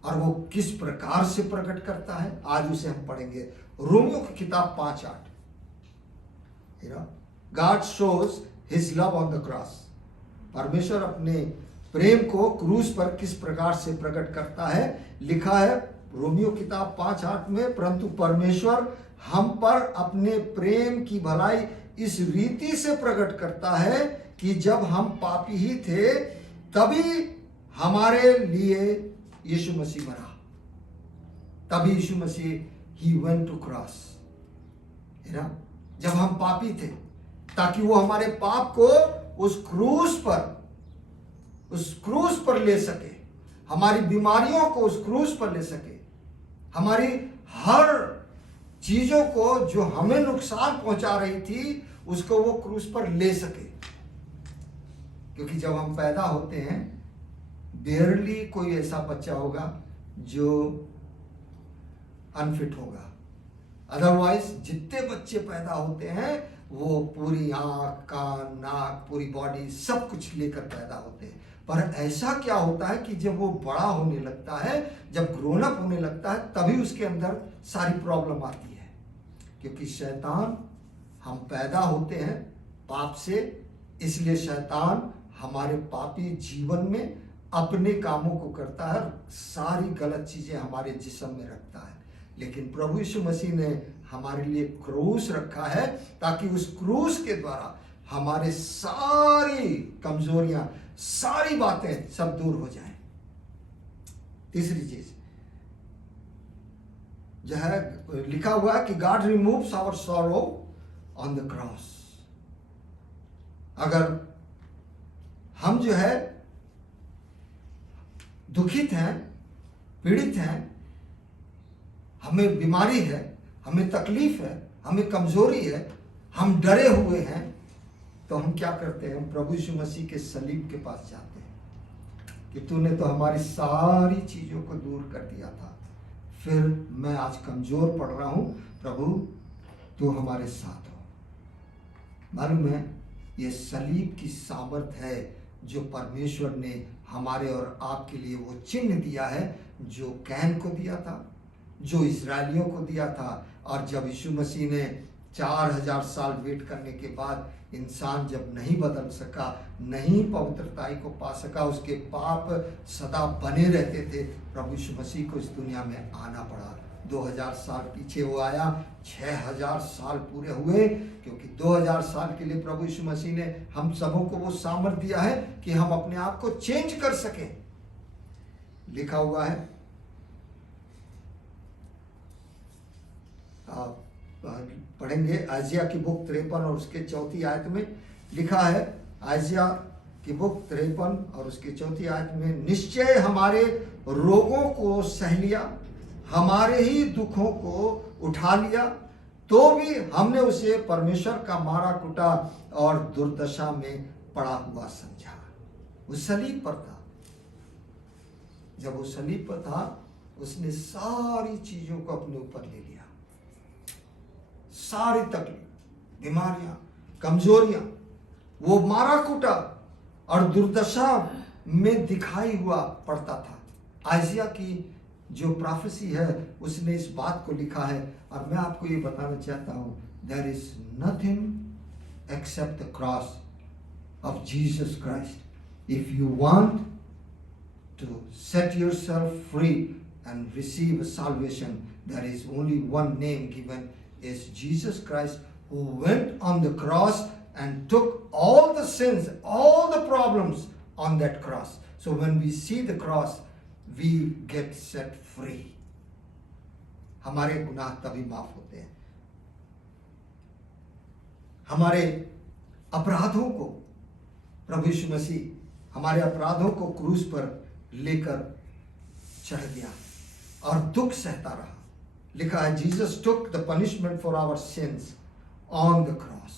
और वो किस प्रकार से प्रकट करता है, आज उसे हम पढ़ेंगे। रोमियो की किताब 5:8। God shows his love on the cross. परमेश्वर अपने प्रेम को क्रूस पर किस प्रकार से प्रकट करता है। लिखा है रोमियो किताब 5:8 में, परंतु परमेश्वर हम पर अपने प्रेम की भलाई इस रीति से प्रकट करता है कि जब हम पापी ही थे तभी हमारे लिए यीशु मसीह मरा। तभी यीशु मसीह ही वेंट टू क्रॉस, है ना, जब हम पापी थे, ताकि वो हमारे पाप को उस क्रूस पर ले सके, हमारी बीमारियों को उस क्रूस पर ले सके, हमारी हर चीजों को जो हमें नुकसान पहुंचा रही थी उसको वो क्रूस पर ले सके। क्योंकि जब हम पैदा होते हैं, बेयरली कोई ऐसा बच्चा होगा जो अनफिट होगा। अदरवाइज जितने बच्चे पैदा होते हैं वो पूरी आंख, कान, नाक, पूरी बॉडी सब कुछ लेकर पैदा होते हैं। पर ऐसा क्या होता है कि जब वो बड़ा होने लगता है, जब ग्रोन अप होने लगता है, तभी उसके अंदर सारी प्रॉब्लम आती है। क्योंकि शैतान, हम पैदा होते हैं पाप से, इसलिए शैतान हमारे पापी जीवन में अपने कामों को करता है, सारी गलत चीजें हमारे जिस्म में रखता है। लेकिन प्रभु यीशु मसीह ने हमारे लिए क्रूस रखा है, ताकि उस क्रूस के द्वारा हमारे सारी कमजोरियां, सारी बातें सब दूर हो जाएं। तीसरी चीज जो है, लिखा हुआ है कि God removes our sorrow on the cross. अगर हम जो है दुखित हैं, पीड़ित हैं, हमें बीमारी है, हमें तकलीफ है, हमें कमजोरी है, हम डरे हुए हैं, तो हम क्या करते हैं? हम प्रभु यीशु मसीह के सलीब के पास जाते हैं कि तूने तो हमारी सारी चीजों को दूर कर दिया था, फिर मैं आज कमजोर पड़ रहा हूं, प्रभु तू हमारे साथ हो। मालूम है, ये सलीब की सामर्थ है जो परमेश्वर ने हमारे और आपके लिए वो चिन्ह दिया है, जो कैन को दिया था, जो इजरायलियों को दिया था। और जब यीशु मसीह ने 4000 साल वेट करने के बाद इंसान जब नहीं बदल सका, नहीं पवित्रताई को पा सका, उसके पाप सदा बने रहते थे, प्रभु यीशु मसीह को इस दुनिया में आना पड़ा। 2000 साल पीछे वो आया, 6000 साल पूरे हुए, क्योंकि 2000 साल के लिए प्रभु यीशु मसीह ने हम सबों को वो सामर्थ दिया है कि हम अपने आप को चेंज कर सकें। लिखा हुआ है, आप पढ़ेंगे आइजिया की बुक 53 और उसके 4 आयत में लिखा है। आइजिया की बुक 53 और उसके 4 आयत में, निश्चय हमारे रोगों को सह लिया, हमारे ही दुखों को उठा लिया, तो भी हमने उसे परमेश्वर का मारा कुटा और दुर्दशा में पड़ा हुआ समझा। वो सलीब पर था। जब वो सलीब पर था, उसने सारी चीजों को अपने ऊपर ले लिया, सारी तकलीफ, बीमारियां, कमजोरियां, वो मारा कूटा और दुर्दशा में दिखाई हुआ पड़ता था। आइजिया की जो प्रोफेसी है उसने इस बात को लिखा है, और मैं आपको ये बताना चाहता हूं, there is nothing except the cross of Jesus Christ. If you want to set yourself free and receive salvation, there is only one name given, is Jesus Christ, who went on the cross and took all the sins, all the problems on that cross. So when we see the cross, we get set free. हमारे गुनाह तभी माफ होते हैं। हमारे अपराधों को प्रभु यीशु मसीह हमारे अपराधों को क्रूस पर लेकर चढ़ गया और दुख सहता रहा। लिखा है, Jesus took the punishment for our sins on the cross.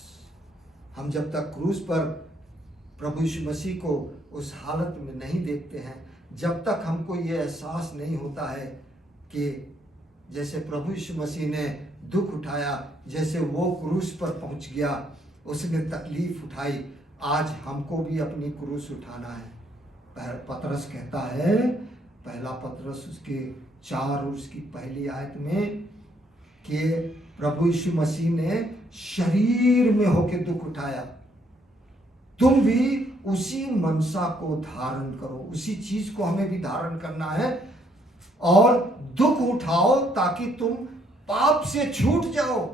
हम जब तक क्रूस पर प्रभु यीशु मसीह को उस हालत में नहीं देखते हैं, जब तक हमको ये एहसास नहीं होता है कि जैसे प्रभु यीशु मसीह ने दुख उठाया, जैसे वो क्रूस पर पहुंच गया, उसने तकलीफ उठाई, आज हमको भी अपनी क्रूस उठाना है। पतरस कहता है, पहला पतरस उसके 4 और उसकी पहली आयत में, कि प्रभु यीशु मसीह ने शरीर में होके दुख उठाया, तुम भी उसी मनसा को धारण करो। उसी चीज को हमें भी धारण करना है और दुख उठाओ ताकि तुम पाप से छूट जाओ।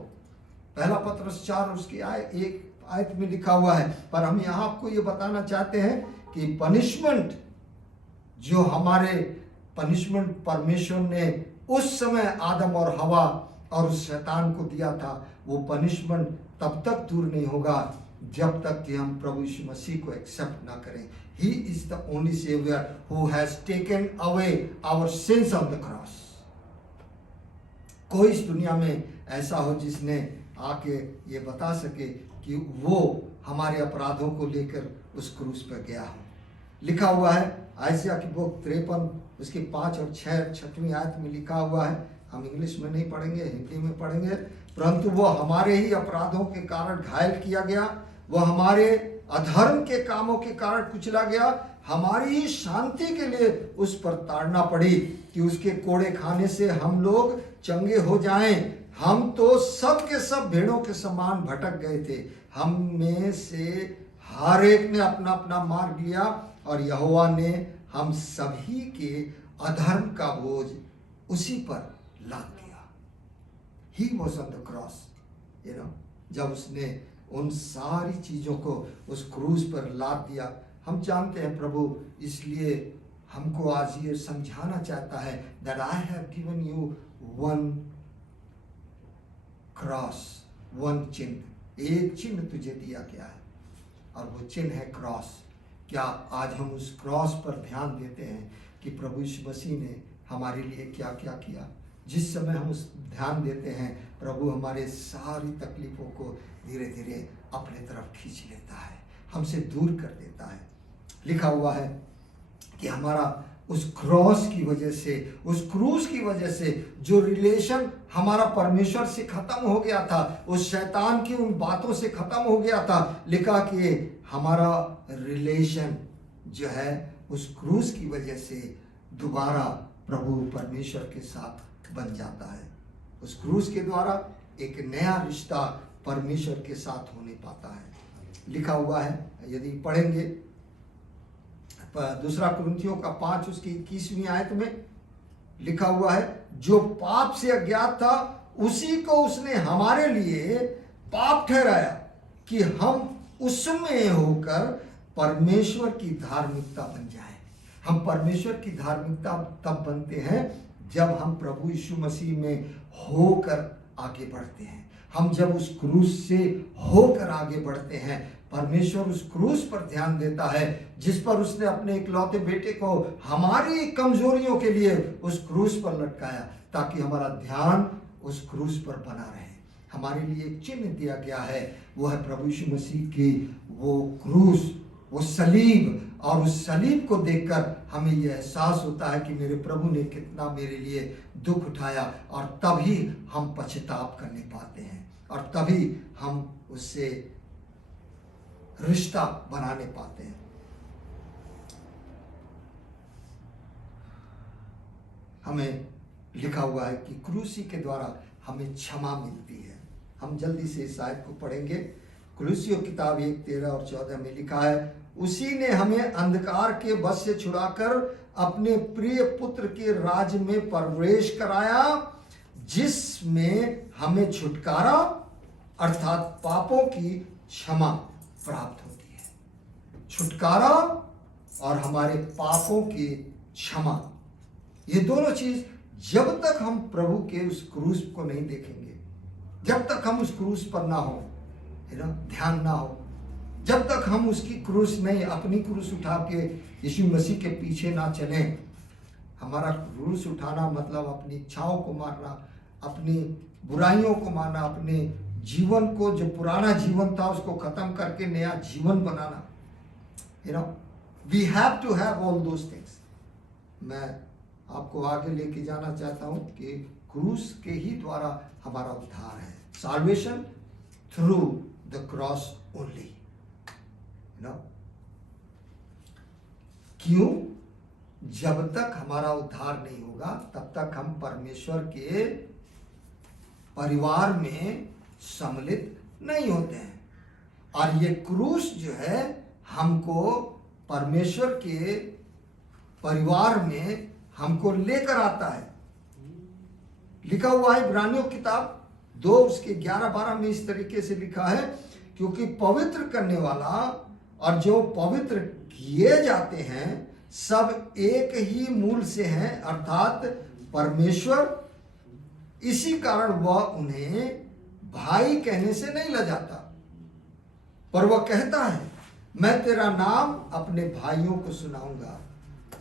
पहला पतरस 4 और उसकी एक आयत में लिखा हुआ है। पर हम यहां आपको ये बताना चाहते हैं कि पनिशमेंट जो हमारे पनिशमेंट परमेश्वर ने उस समय आदम और हवा और उस शैतान को दिया था, वो पनिशमेंट तब तक दूर नहीं होगा जब तक कि हम प्रभु यीशु मसीह को एक्सेप्ट ना करें। He is the only saviour who has taken away our sins on the cross. कोई इस दुनिया में ऐसा हो जिसने आके ये बता सके कि वो हमारे अपराधों को लेकर उस क्रूस पर गया हो। लिखा हुआ है आइजिया की बुक 53 उसकी 5 और 6वीं आयत में लिखा हुआ है, हम इंग्लिश में नहीं पढ़ेंगे, हिंदी में पढ़ेंगे। परंतु वो हमारे ही अपराधों के कारण घायल किया गया, वो हमारे अधर्म के कामों के कारण कुचला गया, हमारी ही शांति के लिए उस पर ताड़ना पड़ी कि उसके कोड़े खाने से हम लोग चंगे हो जाएं। हम तो सब के सब भेड़ों के समान भटक गए थे, हम में से हर एक ने अपना अपना मार्ग लिया और यहोवा ने हम सभी के अधर्म का बोझ उसी पर लाद दिया। He was on the cross, you know, जब उसने उन सारी चीजों को उस क्रूस पर लाद दिया। हम जानते हैं प्रभु इसलिए हमको आज ये समझाना चाहता है that I have given you one cross, one चिन्ह, एक चिन्ह तुझे दिया गया है और वो चिन्ह है क्रॉस। क्या आज हम उस क्रॉस पर ध्यान देते हैं कि प्रभु यीशु मसीह ने हमारे लिए क्या क्या किया? जिस समय हम उस ध्यान देते हैं, प्रभु हमारे सारी तकलीफों को धीरे धीरे अपने तरफ खींच लेता है, हमसे दूर कर देता है। लिखा हुआ है कि हमारा उस क्रॉस की वजह से, उस क्रूस की वजह से जो रिलेशन हमारा परमेश्वर से खत्म हो गया था, उस शैतान की उन बातों से खत्म हो गया था। लिखा कि हमारा रिलेशन जो है उस क्रूस की वजह से दोबारा प्रभु परमेश्वर के साथ बन जाता है। उस क्रूस के द्वारा एक नया रिश्ता परमेश्वर के साथ होने पाता है। लिखा हुआ है, यदि पढ़ेंगे 2 कुरिन्थियों का 5 उसकी 21वीं आयत में लिखा हुआ है, जो पाप से अज्ञात था उसी को उसने हमारे लिए पाप ठहराया कि हम उसमें होकर परमेश्वर की धार्मिकता बन जाए। हम परमेश्वर की धार्मिकता तब बनते हैं जब हम प्रभु यीशु मसीह में होकर आगे बढ़ते हैं। हम जब उस क्रूस से होकर आगे बढ़ते हैं, परमेश्वर उस क्रूस पर ध्यान देता है जिस पर उसने अपने इकलौते बेटे को हमारी कमजोरियों के लिए उस क्रूस पर लटकाया, ताकि हमारा ध्यान उस क्रूस पर बना रहे। हमारे लिए एक चिन्ह दिया गया है, वो है प्रभु यीशु मसीह की वो क्रूस, वो सलीब। और उस सलीब को देखकर हमें यह एहसास होता है कि मेरे प्रभु ने कितना मेरे लिए दुख उठाया, और तभी हम पश्चाताप करने पाते हैं और तभी हम उससे रिश्ता बनाने पाते हैं। हमें लिखा हुआ है कि क्रूसी के द्वारा हमें क्षमा मिलती है। हम जल्दी से इस आयत को पढ़ेंगे। कुलुस्सियों किताब 1:13 और 14 में लिखा है, उसी ने हमें अंधकार के वश से छुड़ाकर अपने प्रिय पुत्र के राज्य में प्रवेश कराया, जिसमें हमें छुटकारा अर्थात पापों की क्षमा प्राप्त होती है। छुटकारा और हमारे पापों की क्षमा, ये दोनों चीज जब तक हम प्रभु के उस क्रूस को नहीं देखेंगे, जब तक हम उस क्रूस पर ना हो, है ना, ध्यान ना हो, जब तक हम उसकी क्रूस नहीं, अपनी क्रूस उठा के यीशु मसीह के पीछे ना चलें। हमारा क्रूस उठाना मतलब अपनी इच्छाओं को मारना, अपनी बुराइयों को मारना, अपने जीवन को, जो पुराना जीवन था उसको खत्म करके नया जीवन बनाना। You know, we have to have all those things. मैं आपको आगे लेके जाना चाहता हूं कि क्रूस के ही द्वारा हमारा उद्धार है। Salvation through the cross only. You know, क्यों? जब तक हमारा उद्धार नहीं होगा तब तक हम परमेश्वर के परिवार में सम्मिलित नहीं होते हैं। और ये क्रूस जो है हमको परमेश्वर के परिवार में हमको लेकर आता है। लिखा हुआ है इब्रानियों किताब 2 उसके 11-12 में इस तरीके से लिखा है, क्योंकि पवित्र करने वाला और जो पवित्र किए जाते हैं सब एक ही मूल से हैं, अर्थात परमेश्वर। इसी कारण वह उन्हें भाई कहने से नहीं लजाता, पर वह कहता है, मैं तेरा नाम अपने भाइयों को सुनाऊंगा,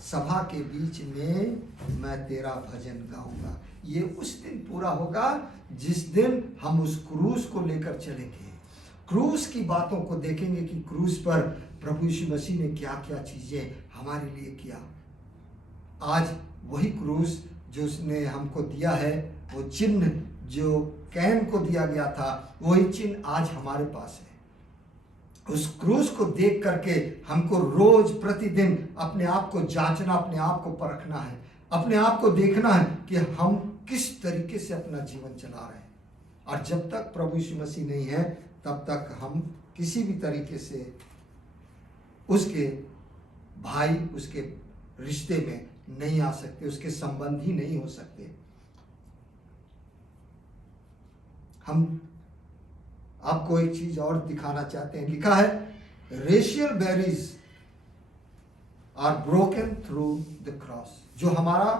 सभा के बीच में मैं तेरा भजन गाऊंगा। ये उस दिन पूरा होगा जिस दिन हम उस क्रूस को लेकर चलेंगे, क्रूस की बातों को देखेंगे कि क्रूस पर प्रभु यीशु मसीह ने क्या क्या चीजें हमारे लिए किया। आज वही क्रूस जो उसने हमको दिया है, वो चिन्ह जो कैन को दिया गया था, वही चिन्ह आज हमारे पास है। उस क्रूस को देख करके हमको रोज प्रतिदिन अपने आप को जांचना, अपने आप को परखना है, अपने आप को देखना है कि हम किस तरीके से अपना जीवन चला रहे हैं। और जब तक प्रभु यीशु मसीह नहीं है तब तक हम किसी भी तरीके से उसके भाई, उसके रिश्ते में नहीं आ सकते, उसके संबंधी नहीं हो सकते। हम आपको एक चीज और दिखाना चाहते हैं। लिखा है, racial barriers are broken through the cross. जो हमारा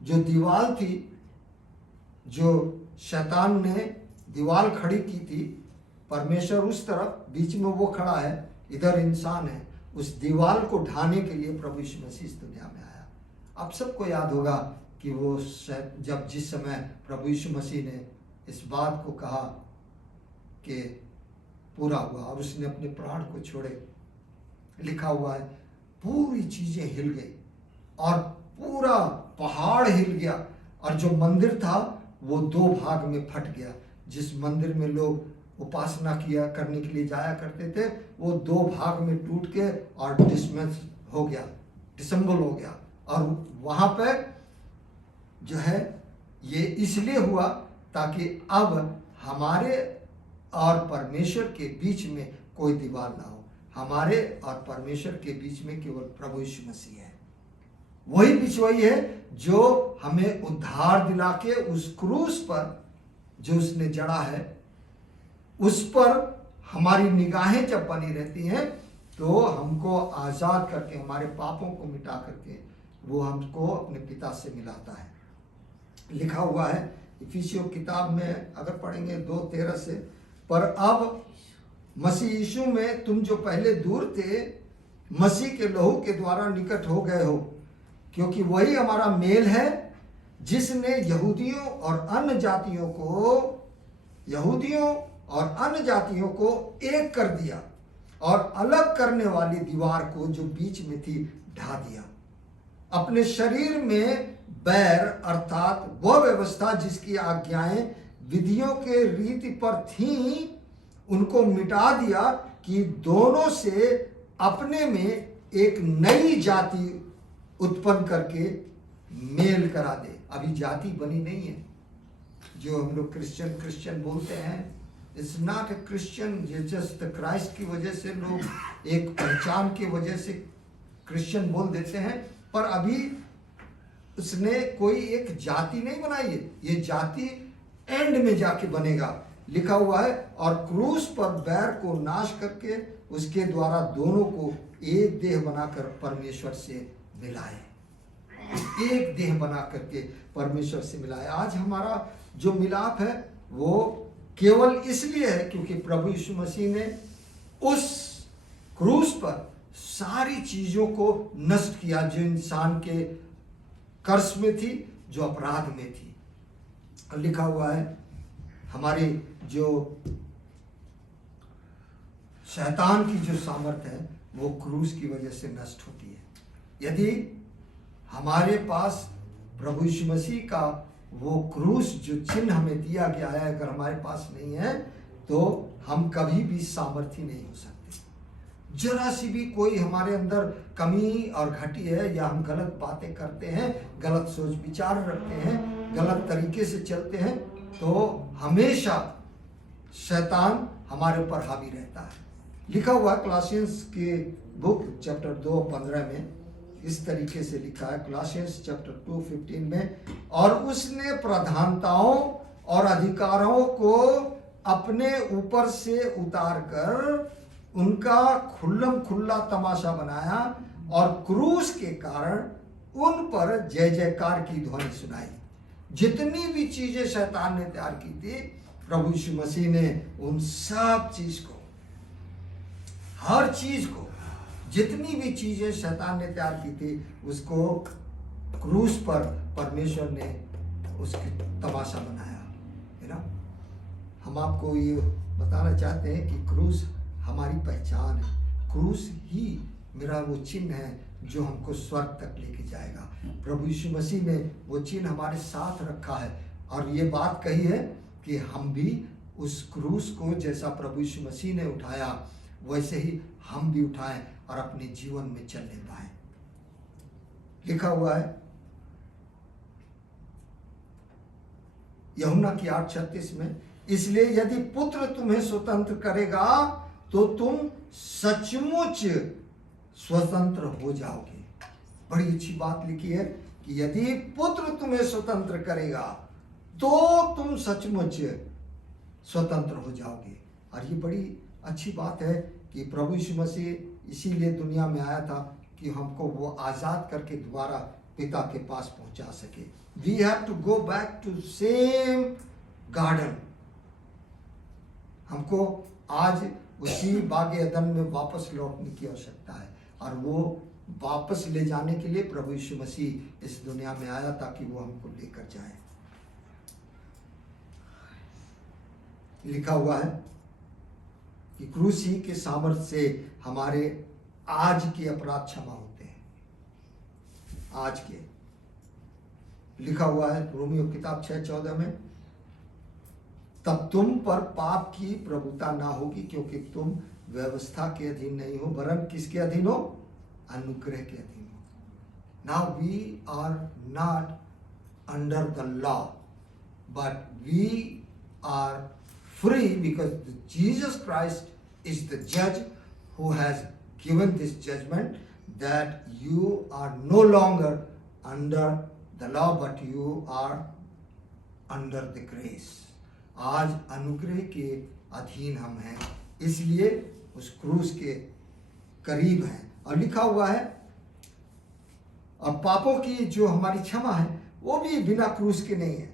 जो दीवार थी, जो शैतान ने दीवार खड़ी की थी, परमेश्वर उस तरफ, बीच में वो खड़ा है, इधर इंसान है। उस दीवार को ढाने के लिए प्रभु यीशु मसीह इस दुनिया में आया। आप सबको याद होगा कि वो जब जिस समय प्रभु यीशु मसीह ने इस बात को कहा कि पूरा हुआ और उसने अपने प्राण को छोड़े, लिखा हुआ है पूरी चीजें हिल गई और पूरा पहाड़ हिल गया और जो मंदिर था वो 2 भाग में फट गया। जिस मंदिर में लोग उपासना किया करने के लिए जाया करते थे, वो 2 भाग में टूट के और डिसमेंस हो गया, डिसम्बल हो गया। और वहां पे जो है ये इसलिए हुआ ताकि अब हमारे और परमेश्वर के बीच में कोई दीवार ना हो। हमारे और परमेश्वर के बीच में केवल प्रभु यीशु मसीह है। वही बिचवाई है जो हमें उद्धार दिला के उस क्रूस पर जो उसने जड़ा है, उस पर हमारी निगाहें जब बनी रहती हैं तो हमको आज़ाद करके, हमारे पापों को मिटा करके वो हमको अपने पिता से मिलाता है। लिखा हुआ है इफिसियों किताब में अगर पढ़ेंगे 2:13 से, पर अब मसीह यीशु में तुम जो पहले दूर थे, मसीह के लहू के द्वारा निकट हो गए हो, क्योंकि वही हमारा मेल है जिसने यहूदियों और अन्य जातियों को एक कर दिया और अलग करने वाली दीवार को जो बीच में थी ढा दिया। अपने शरीर में बैर अर्थात वह व्यवस्था जिसकी आज्ञाएं विधियों के रीति पर थीं, उनको मिटा दिया कि दोनों से अपने में एक नई जाति उत्पन्न करके मेल करा दे। अभी जाति बनी नहीं है। जो हम लोग क्रिश्चियन बोलते हैं, it's not a Christian, just Christ की वजह से लोग एक पहचान की वजह से क्रिश्चियन बोल देते हैं, पर अभी उसने कोई एक जाति नहीं बनाई है। ये जाति एंड में जाके बनेगा, लिखा हुआ है। और क्रूस पर बैर को नाश करके उसके द्वारा दोनों को एक देह बनाकर परमेश्वर से मिलाए। एक देह बना करके परमेश्वर से मिलाए। आज हमारा जो मिलाप है वो केवल इसलिए है क्योंकि प्रभु यीशु मसीह ने उस क्रूस पर सारी चीजों को नष्ट किया जो इंसान के कर्स में थी, जो अपराध में थी। लिखा हुआ है हमारी जो शैतान की जो सामर्थ है वो क्रूस की वजह से नष्ट होती है। यदि हमारे पास प्रभु यीशु मसीह का वो क्रूस जो चिन्ह हमें दिया गया है अगर हमारे पास नहीं है तो हम कभी भी सामर्थी नहीं हो सकते। जरा सी भी कोई हमारे अंदर कमी और घटी है या हम गलत बातें करते हैं, गलत सोच विचार रखते हैं, गलत तरीके से चलते हैं, तो हमेशा शैतान हमारे ऊपर हावी रहता है। लिखा हुआ है क्लासियंस के बुक चैप्टर 2:15 में इस तरीके से लिखा है, क्लासियंस चैप्टर 2:15 में, और उसने प्रधानताओं और अधिकारों को अपने ऊपर से उतार कर उनका खुल्लम खुल्ला तमाशा बनाया और क्रूस के कारण उन पर जय जयकार की ध्वनि सुनाई। जितनी भी चीजें शैतान ने तैयार की थी, प्रभु यीशु मसीह ने उन सब चीज को, हर चीज को, जितनी भी चीजें शैतान ने तैयार की थी उसको क्रूस पर परमेश्वर ने उसकी तमाशा बनाया, है ना। हम आपको ये बताना चाहते हैं कि क्रूस हमारी पहचान है। क्रूस ही मेरा वो चिन्ह है जो हमको स्वर्ग तक लेके जाएगा। प्रभु यीशु मसीह ने वो चिन्ह हमारे साथ रखा है और ये बात कही है कि हम भी उस क्रूस को जैसा प्रभु यीशु मसीह ने उठाया वैसे ही हम भी उठाएं और अपने जीवन में चलने पाए। लिखा हुआ है यूहन्ना की 8:36 में, इसलिए यदि पुत्र तुम्हें स्वतंत्र करेगा तो तुम सचमुच स्वतंत्र हो जाओगे। बड़ी अच्छी बात लिखी है कि यदि पुत्र तुम्हें स्वतंत्र करेगा तो तुम सचमुच स्वतंत्र हो जाओगे। और ये बड़ी अच्छी बात है कि प्रभु यीशु मसीह इसीलिए दुनिया में आया था कि हमको वो आज़ाद करके दोबारा पिता के पास पहुंचा सके। We have to go back to same garden. हमको आज उसी बागे अदन में वापस लौटने की आवश्यकता है और वो वापस ले जाने के लिए प्रभु यीशु मसीह इस दुनिया में आया ताकि वो हमको लेकर जाए। लिखा हुआ है कि क्रूस ही के सामर्थ्य से हमारे आज के अपराध क्षमा होते हैं। आज के लिखा हुआ है रोमियो किताब 6:14 में, तब तुम पर पाप की प्रभुता ना होगी क्योंकि तुम व्यवस्था के अधीन नहीं हो वरन किसके अधीन हो? अनुग्रह के अधीन हो। Now we are not under the law but we are free because Jesus Christ is the judge who has given this judgment that you are no longer under the law but you are under the grace. आज अनुग्रह के अधीन हम हैं, इसलिए उस क्रूस के करीब हैं। और लिखा हुआ है और पापों की जो हमारी क्षमा है वो भी बिना क्रूस के नहीं है,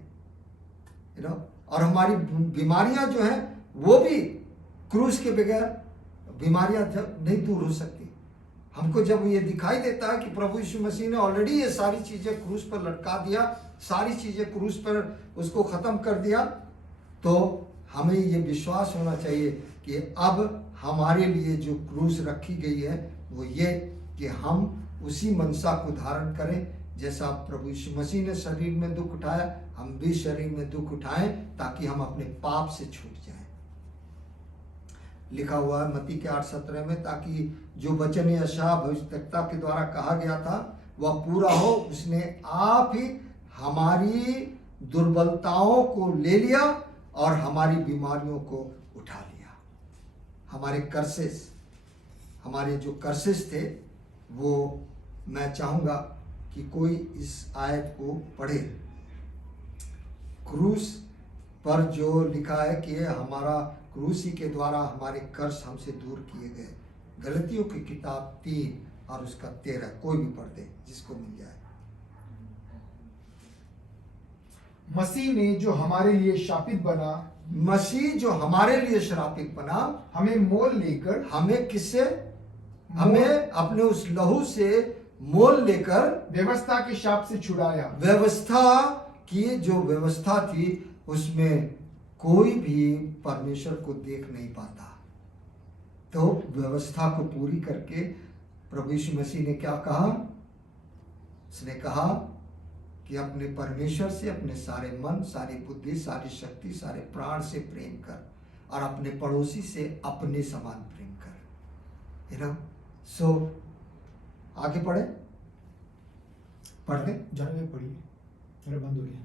you know? और हमारी बीमारियां जो हैं वो भी क्रूस के बगैर बीमारियां नहीं दूर हो सकती। हमको जब ये दिखाई देता है कि प्रभु यीशु मसीह ने ऑलरेडी ये सारी चीज़ें क्रूस पर लटका दिया, सारी चीज़ें क्रूस पर उसको ख़त्म कर दिया, तो हमें ये विश्वास होना चाहिए कि अब हमारे लिए जो क्रूस रखी गई है वो ये कि हम उसी मनसा को धारण करें जैसा प्रभु यीशु मसीह ने शरीर में दुख उठाया, हम भी शरीर में दुख उठाएं ताकि हम अपने पाप से छूट जाएं। लिखा हुआ है मत्ती के 8:17 में, ताकि जो वचन यशायाह भविष्यद्वक्ता के द्वारा कहा गया था वह पूरा हो। उसने आप ही हमारी दुर्बलताओं को ले लिया और हमारी बीमारियों को उठा लिया। हमारे कर्सेस, हमारे जो कर्सेस थे, वो मैं चाहूँगा कि कोई इस आयत को पढ़े। क्रूस पर जो लिखा है कि हमारा क्रूसी के द्वारा हमारे कर्ज हमसे दूर किए गए। गलतियों की किताब 3 और उसका 13, कोई भी पढ़ दे जिसको मिल जाए। मसीह ने जो हमारे लिए शापित बना, मसीह जो हमारे लिए श्रापित बना, हमें मोल लेकर, हमें किससे? हमें अपने उस लहू से मोल लेकर व्यवस्था के शाप से छुड़ाया। व्यवस्था की जो व्यवस्था थी उसमें कोई भी परमेश्वर को देख नहीं पाता, तो व्यवस्था को पूरी करके प्रभु यीशु मसीह ने क्या कहा? उसने कहा कि अपने परमेश्वर से अपने सारे मन, सारी बुद्धि, सारी शक्ति, सारे प्राण से प्रेम कर और अपने पड़ोसी से अपने समान प्रेम कर। यू नो, सो आगे पढ़े, पढ़ दे। जानवे पढ़िए, मेरा बंद हो गया,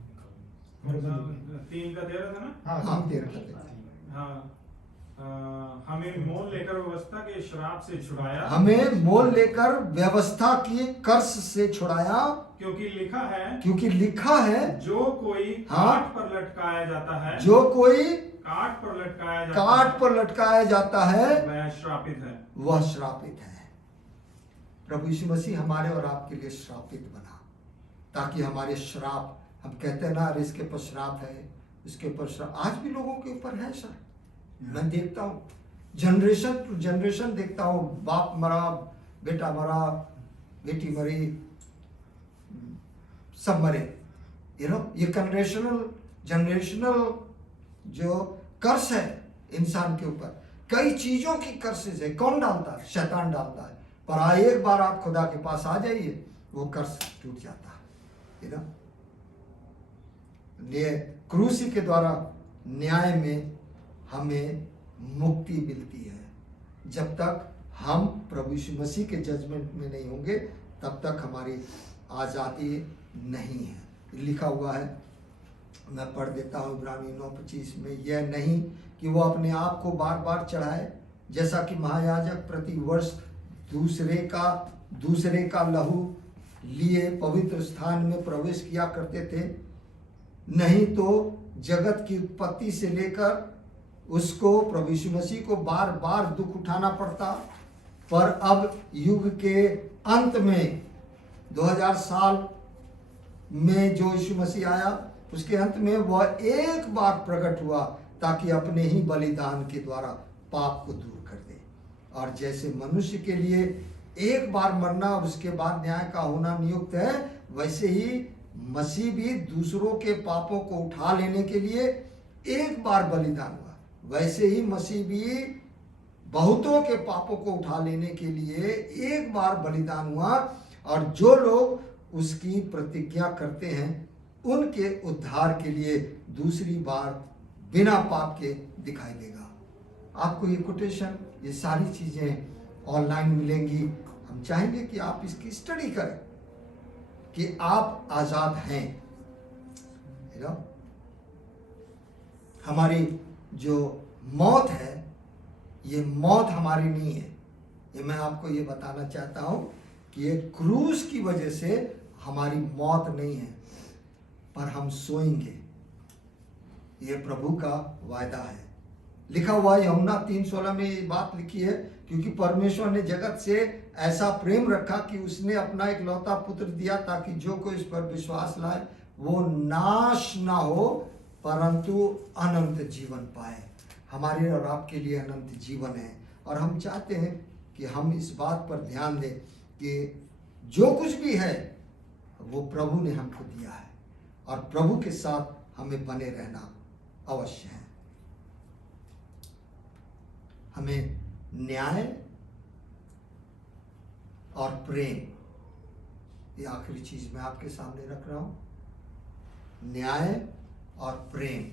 मेरा बंद हो गया। 3 का 13 था ना? हाँ, हाँ, 13 कर दे। हाँ, हमें मोल लेकर व्यवस्था के श्राप से छुड़ाया, हमें मोल लेकर व्यवस्था की कर्स से छुड़ाया, क्योंकि लिखा है, क्योंकि लिखा है जो कोई हाँ, काठ पर लटकाया जाता है, जो कोई काठ पर लटकाया जाता काठ है, पर लटकाया जाता है वह श्रापित है। वह श्रापित है। प्रभु यीशु मसीह हमारे और आपके लिए श्रापित बना, ताकि हमारे श्राप, हम कहते हैं ना, अरे इसके ऊपर श्राप है, इसके ऊपर श्राप, आज भी लोगों के ऊपर है सर। मैं देखता हूँ, जनरेशन टू जनरेशन देखता हूँ, बाप मरा, बेटा मरा, बेटी मरी, सब मरे। यू नो, ये जनरेशनल जो कर्स है इंसान के ऊपर, कई चीजों की कर्सेस है। कौन डालता है? शैतान डालता है। पर एक बार आप खुदा के पास आ जाइए, वो कर्स टूट जाता है। यू नो, ये क्रूसी के द्वारा न्याय में हमें मुक्ति मिलती है। जब तक हम प्रभु यीशु मसीह के जजमेंट में नहीं होंगे, तब तक हमारी आज़ादी नहीं है। लिखा हुआ है, मैं पढ़ देता हूँ इब्रानी 9:25 में, यह नहीं कि वो अपने आप को बार बार चढ़ाए, जैसा कि महायाजक प्रति वर्ष दूसरे का लहू लिए पवित्र स्थान में प्रवेश किया करते थे। नहीं तो जगत की उत्पत्ति से लेकर उसको, प्रभु यीशु मसीह को बार बार दुख उठाना पड़ता। पर अब युग के अंत में 2000 साल में जो यीशु मसीह आया, उसके अंत में वह एक बार प्रकट हुआ ताकि अपने ही बलिदान के द्वारा पाप को दूर कर दे। और जैसे मनुष्य के लिए एक बार मरना और उसके बाद न्याय का होना नियुक्त है, वैसे ही मसीह भी दूसरों के पापों को उठा लेने के लिए एक बार बलिदान हुआ। वैसे ही मसीह भी बहुतों के पापों को उठा लेने के लिए एक बार बलिदान हुआ, और जो लोग उसकी प्रतिज्ञा करते हैं उनके उद्धार के लिए दूसरी बार बिना पाप के दिखाई देगा। आपको ये कोटेशन, ये सारी चीजें ऑनलाइन मिलेंगी। हम चाहेंगे कि आप इसकी स्टडी करें कि आप आजाद हैं। यू नो, हमारी जो मौत है, ये मौत हमारी नहीं है। ये मैं आपको ये बताना चाहता हूं कि ये क्रूस की वजह से हमारी मौत नहीं है, पर हम सोएंगे। ये प्रभु का वायदा है। लिखा हुआ यूहन्ना 3:16 में ये बात लिखी है, क्योंकि परमेश्वर ने जगत से ऐसा प्रेम रखा कि उसने अपना इकलौता पुत्र दिया, ताकि जो कोई इस पर विश्वास लाए वो नाश ना हो परंतु अनंत जीवन पाए। हमारे और आपके लिए अनंत जीवन है, और हम चाहते हैं कि हम इस बात पर ध्यान दें कि जो कुछ भी है वो प्रभु ने हमको दिया है, और प्रभु के साथ हमें बने रहना अवश्य है। हमें न्याय और प्रेम, ये आखिरी चीज मैं आपके सामने रख रहा हूं। न्याय और प्रेम,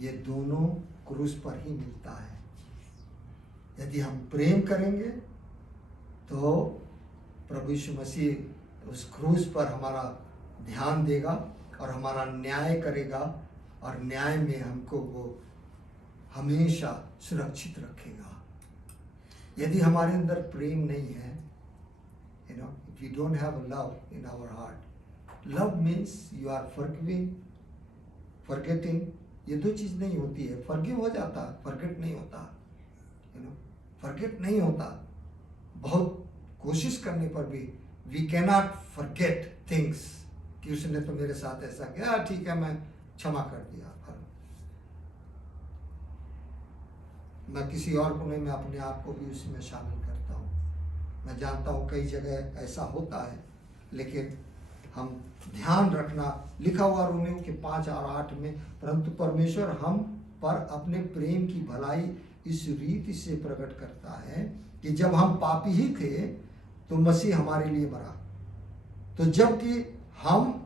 ये दोनों क्रूस पर ही मिलता है। यदि हम प्रेम करेंगे तो प्रभु यीशु मसीह उस क्रूस पर हमारा ध्यान देगा और हमारा न्याय करेगा, और न्याय में हमको वो हमेशा सुरक्षित रखेगा। यदि हमारे अंदर प्रेम नहीं है, you know, if you don't have love in our heart, love means you are forgiving, forgetting, ये दो चीज नहीं होती है। फॉरगिव हो जाता, फॉरगेट नहीं होता, you know, फॉरगेट नहीं होता। बहुत कोशिश करने पर भी वी कैनॉट फॉरगेट थिंग्स, कि उसने तो मेरे साथ ऐसा किया, ठीक है मैं क्षमा कर दिया। मैं किसी और कोने में अपने आप को भी उसी में शामिल करता हूँ। मैं जानता हूँ कई जगह ऐसा होता है, लेकिन हम ध्यान रखना, लिखा हुआ रोमियो के 5 और 8 में, परंतु परमेश्वर हम पर अपने प्रेम की भलाई इस रीति से प्रकट करता है कि जब हम पापी ही थे तो मसीह हमारे लिए मरा, तो जबकि हम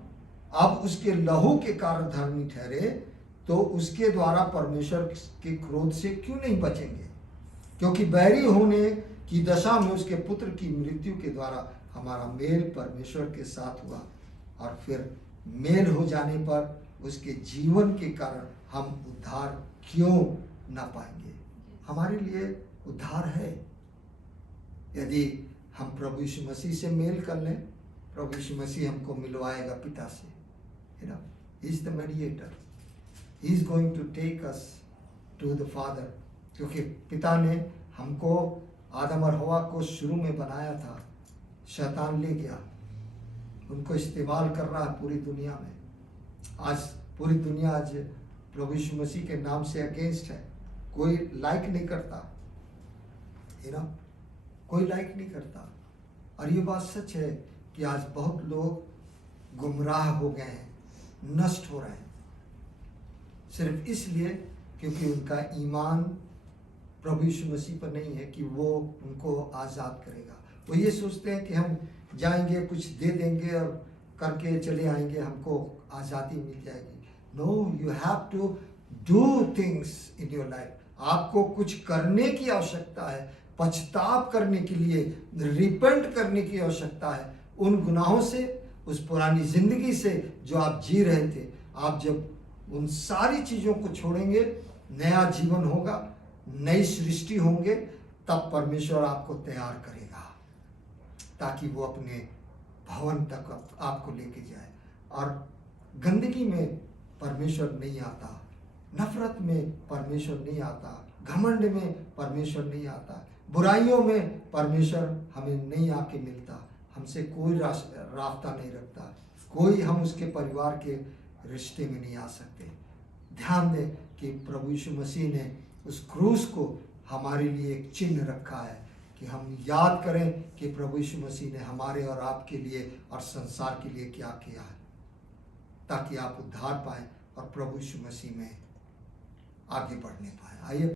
अब उसके लहू के कारण धर्मी ठहरे, तो उसके द्वारा परमेश्वर के क्रोध से क्यों नहीं बचेंगे? क्योंकि बैरी होने की दशा में उसके पुत्र की मृत्यु के द्वारा हमारा मेल परमेश्वर के साथ हुआ, और फिर मेल हो जाने पर उसके जीवन के कारण हम उद्धार क्यों ना पाएंगे? हमारे लिए उद्धार है यदि हम प्रभु यीशु मसीह से मेल कर लें। प्रभु यीशु मसीह हमको मिलवाएगा पिता से, you know, he is the mediator, he is going to take us to the Father, क्योंकि पिता ने हमको आदम और हवा को शुरू में बनाया था, शैतान ले गया, उनको इस्तेमाल कर रहा है पूरी दुनिया में। आज पूरी दुनिया आज प्रभु यीशु मसीह के नाम से अगेंस्ट है, कोई लाइक नहीं करता, you know, कोई लाइक नहीं करता। और ये बात सच है कि आज बहुत लोग गुमराह हो गए हैं, नष्ट हो रहे हैं, सिर्फ इसलिए क्योंकि उनका ईमान प्रभु यीशु मसीह पर नहीं है कि वो उनको आज़ाद करेगा। वो ये सोचते हैं कि हम जाएंगे, कुछ दे देंगे और करके चले आएंगे, हमको आज़ादी मिल जाएगी। No, you have to do things in your life. आपको कुछ करने की आवश्यकता है, पछताव करने के लिए, रिपेंट करने की आवश्यकता है उन गुनाहों से, उस पुरानी जिंदगी से जो आप जी रहे थे। आप जब उन सारी चीज़ों को छोड़ेंगे, नया जीवन होगा, नई सृष्टि होंगे, तब परमेश्वर आपको तैयार करेगा ताकि वो अपने भवन तक आपको लेके जाए। और गंदगी में परमेश्वर नहीं आता, नफरत में परमेश्वर नहीं आता, घमंड में परमेश्वर नहीं आता, बुराइयों में परमेश्वर हमें नहीं आके मिलता, हमसे कोई रास्ता नहीं रखता, कोई हम उसके परिवार के रिश्ते में नहीं आ सकते। ध्यान दें कि प्रभु यीशु मसीह ने उस क्रूस को हमारे लिए एक चिन्ह रखा है कि हम याद करें कि प्रभु यीशु मसीह ने हमारे और आपके लिए और संसार के लिए क्या किया है, ताकि आप उद्धार पाएं और प्रभु यीशु मसीह में आगे बढ़ने पाएं। आइए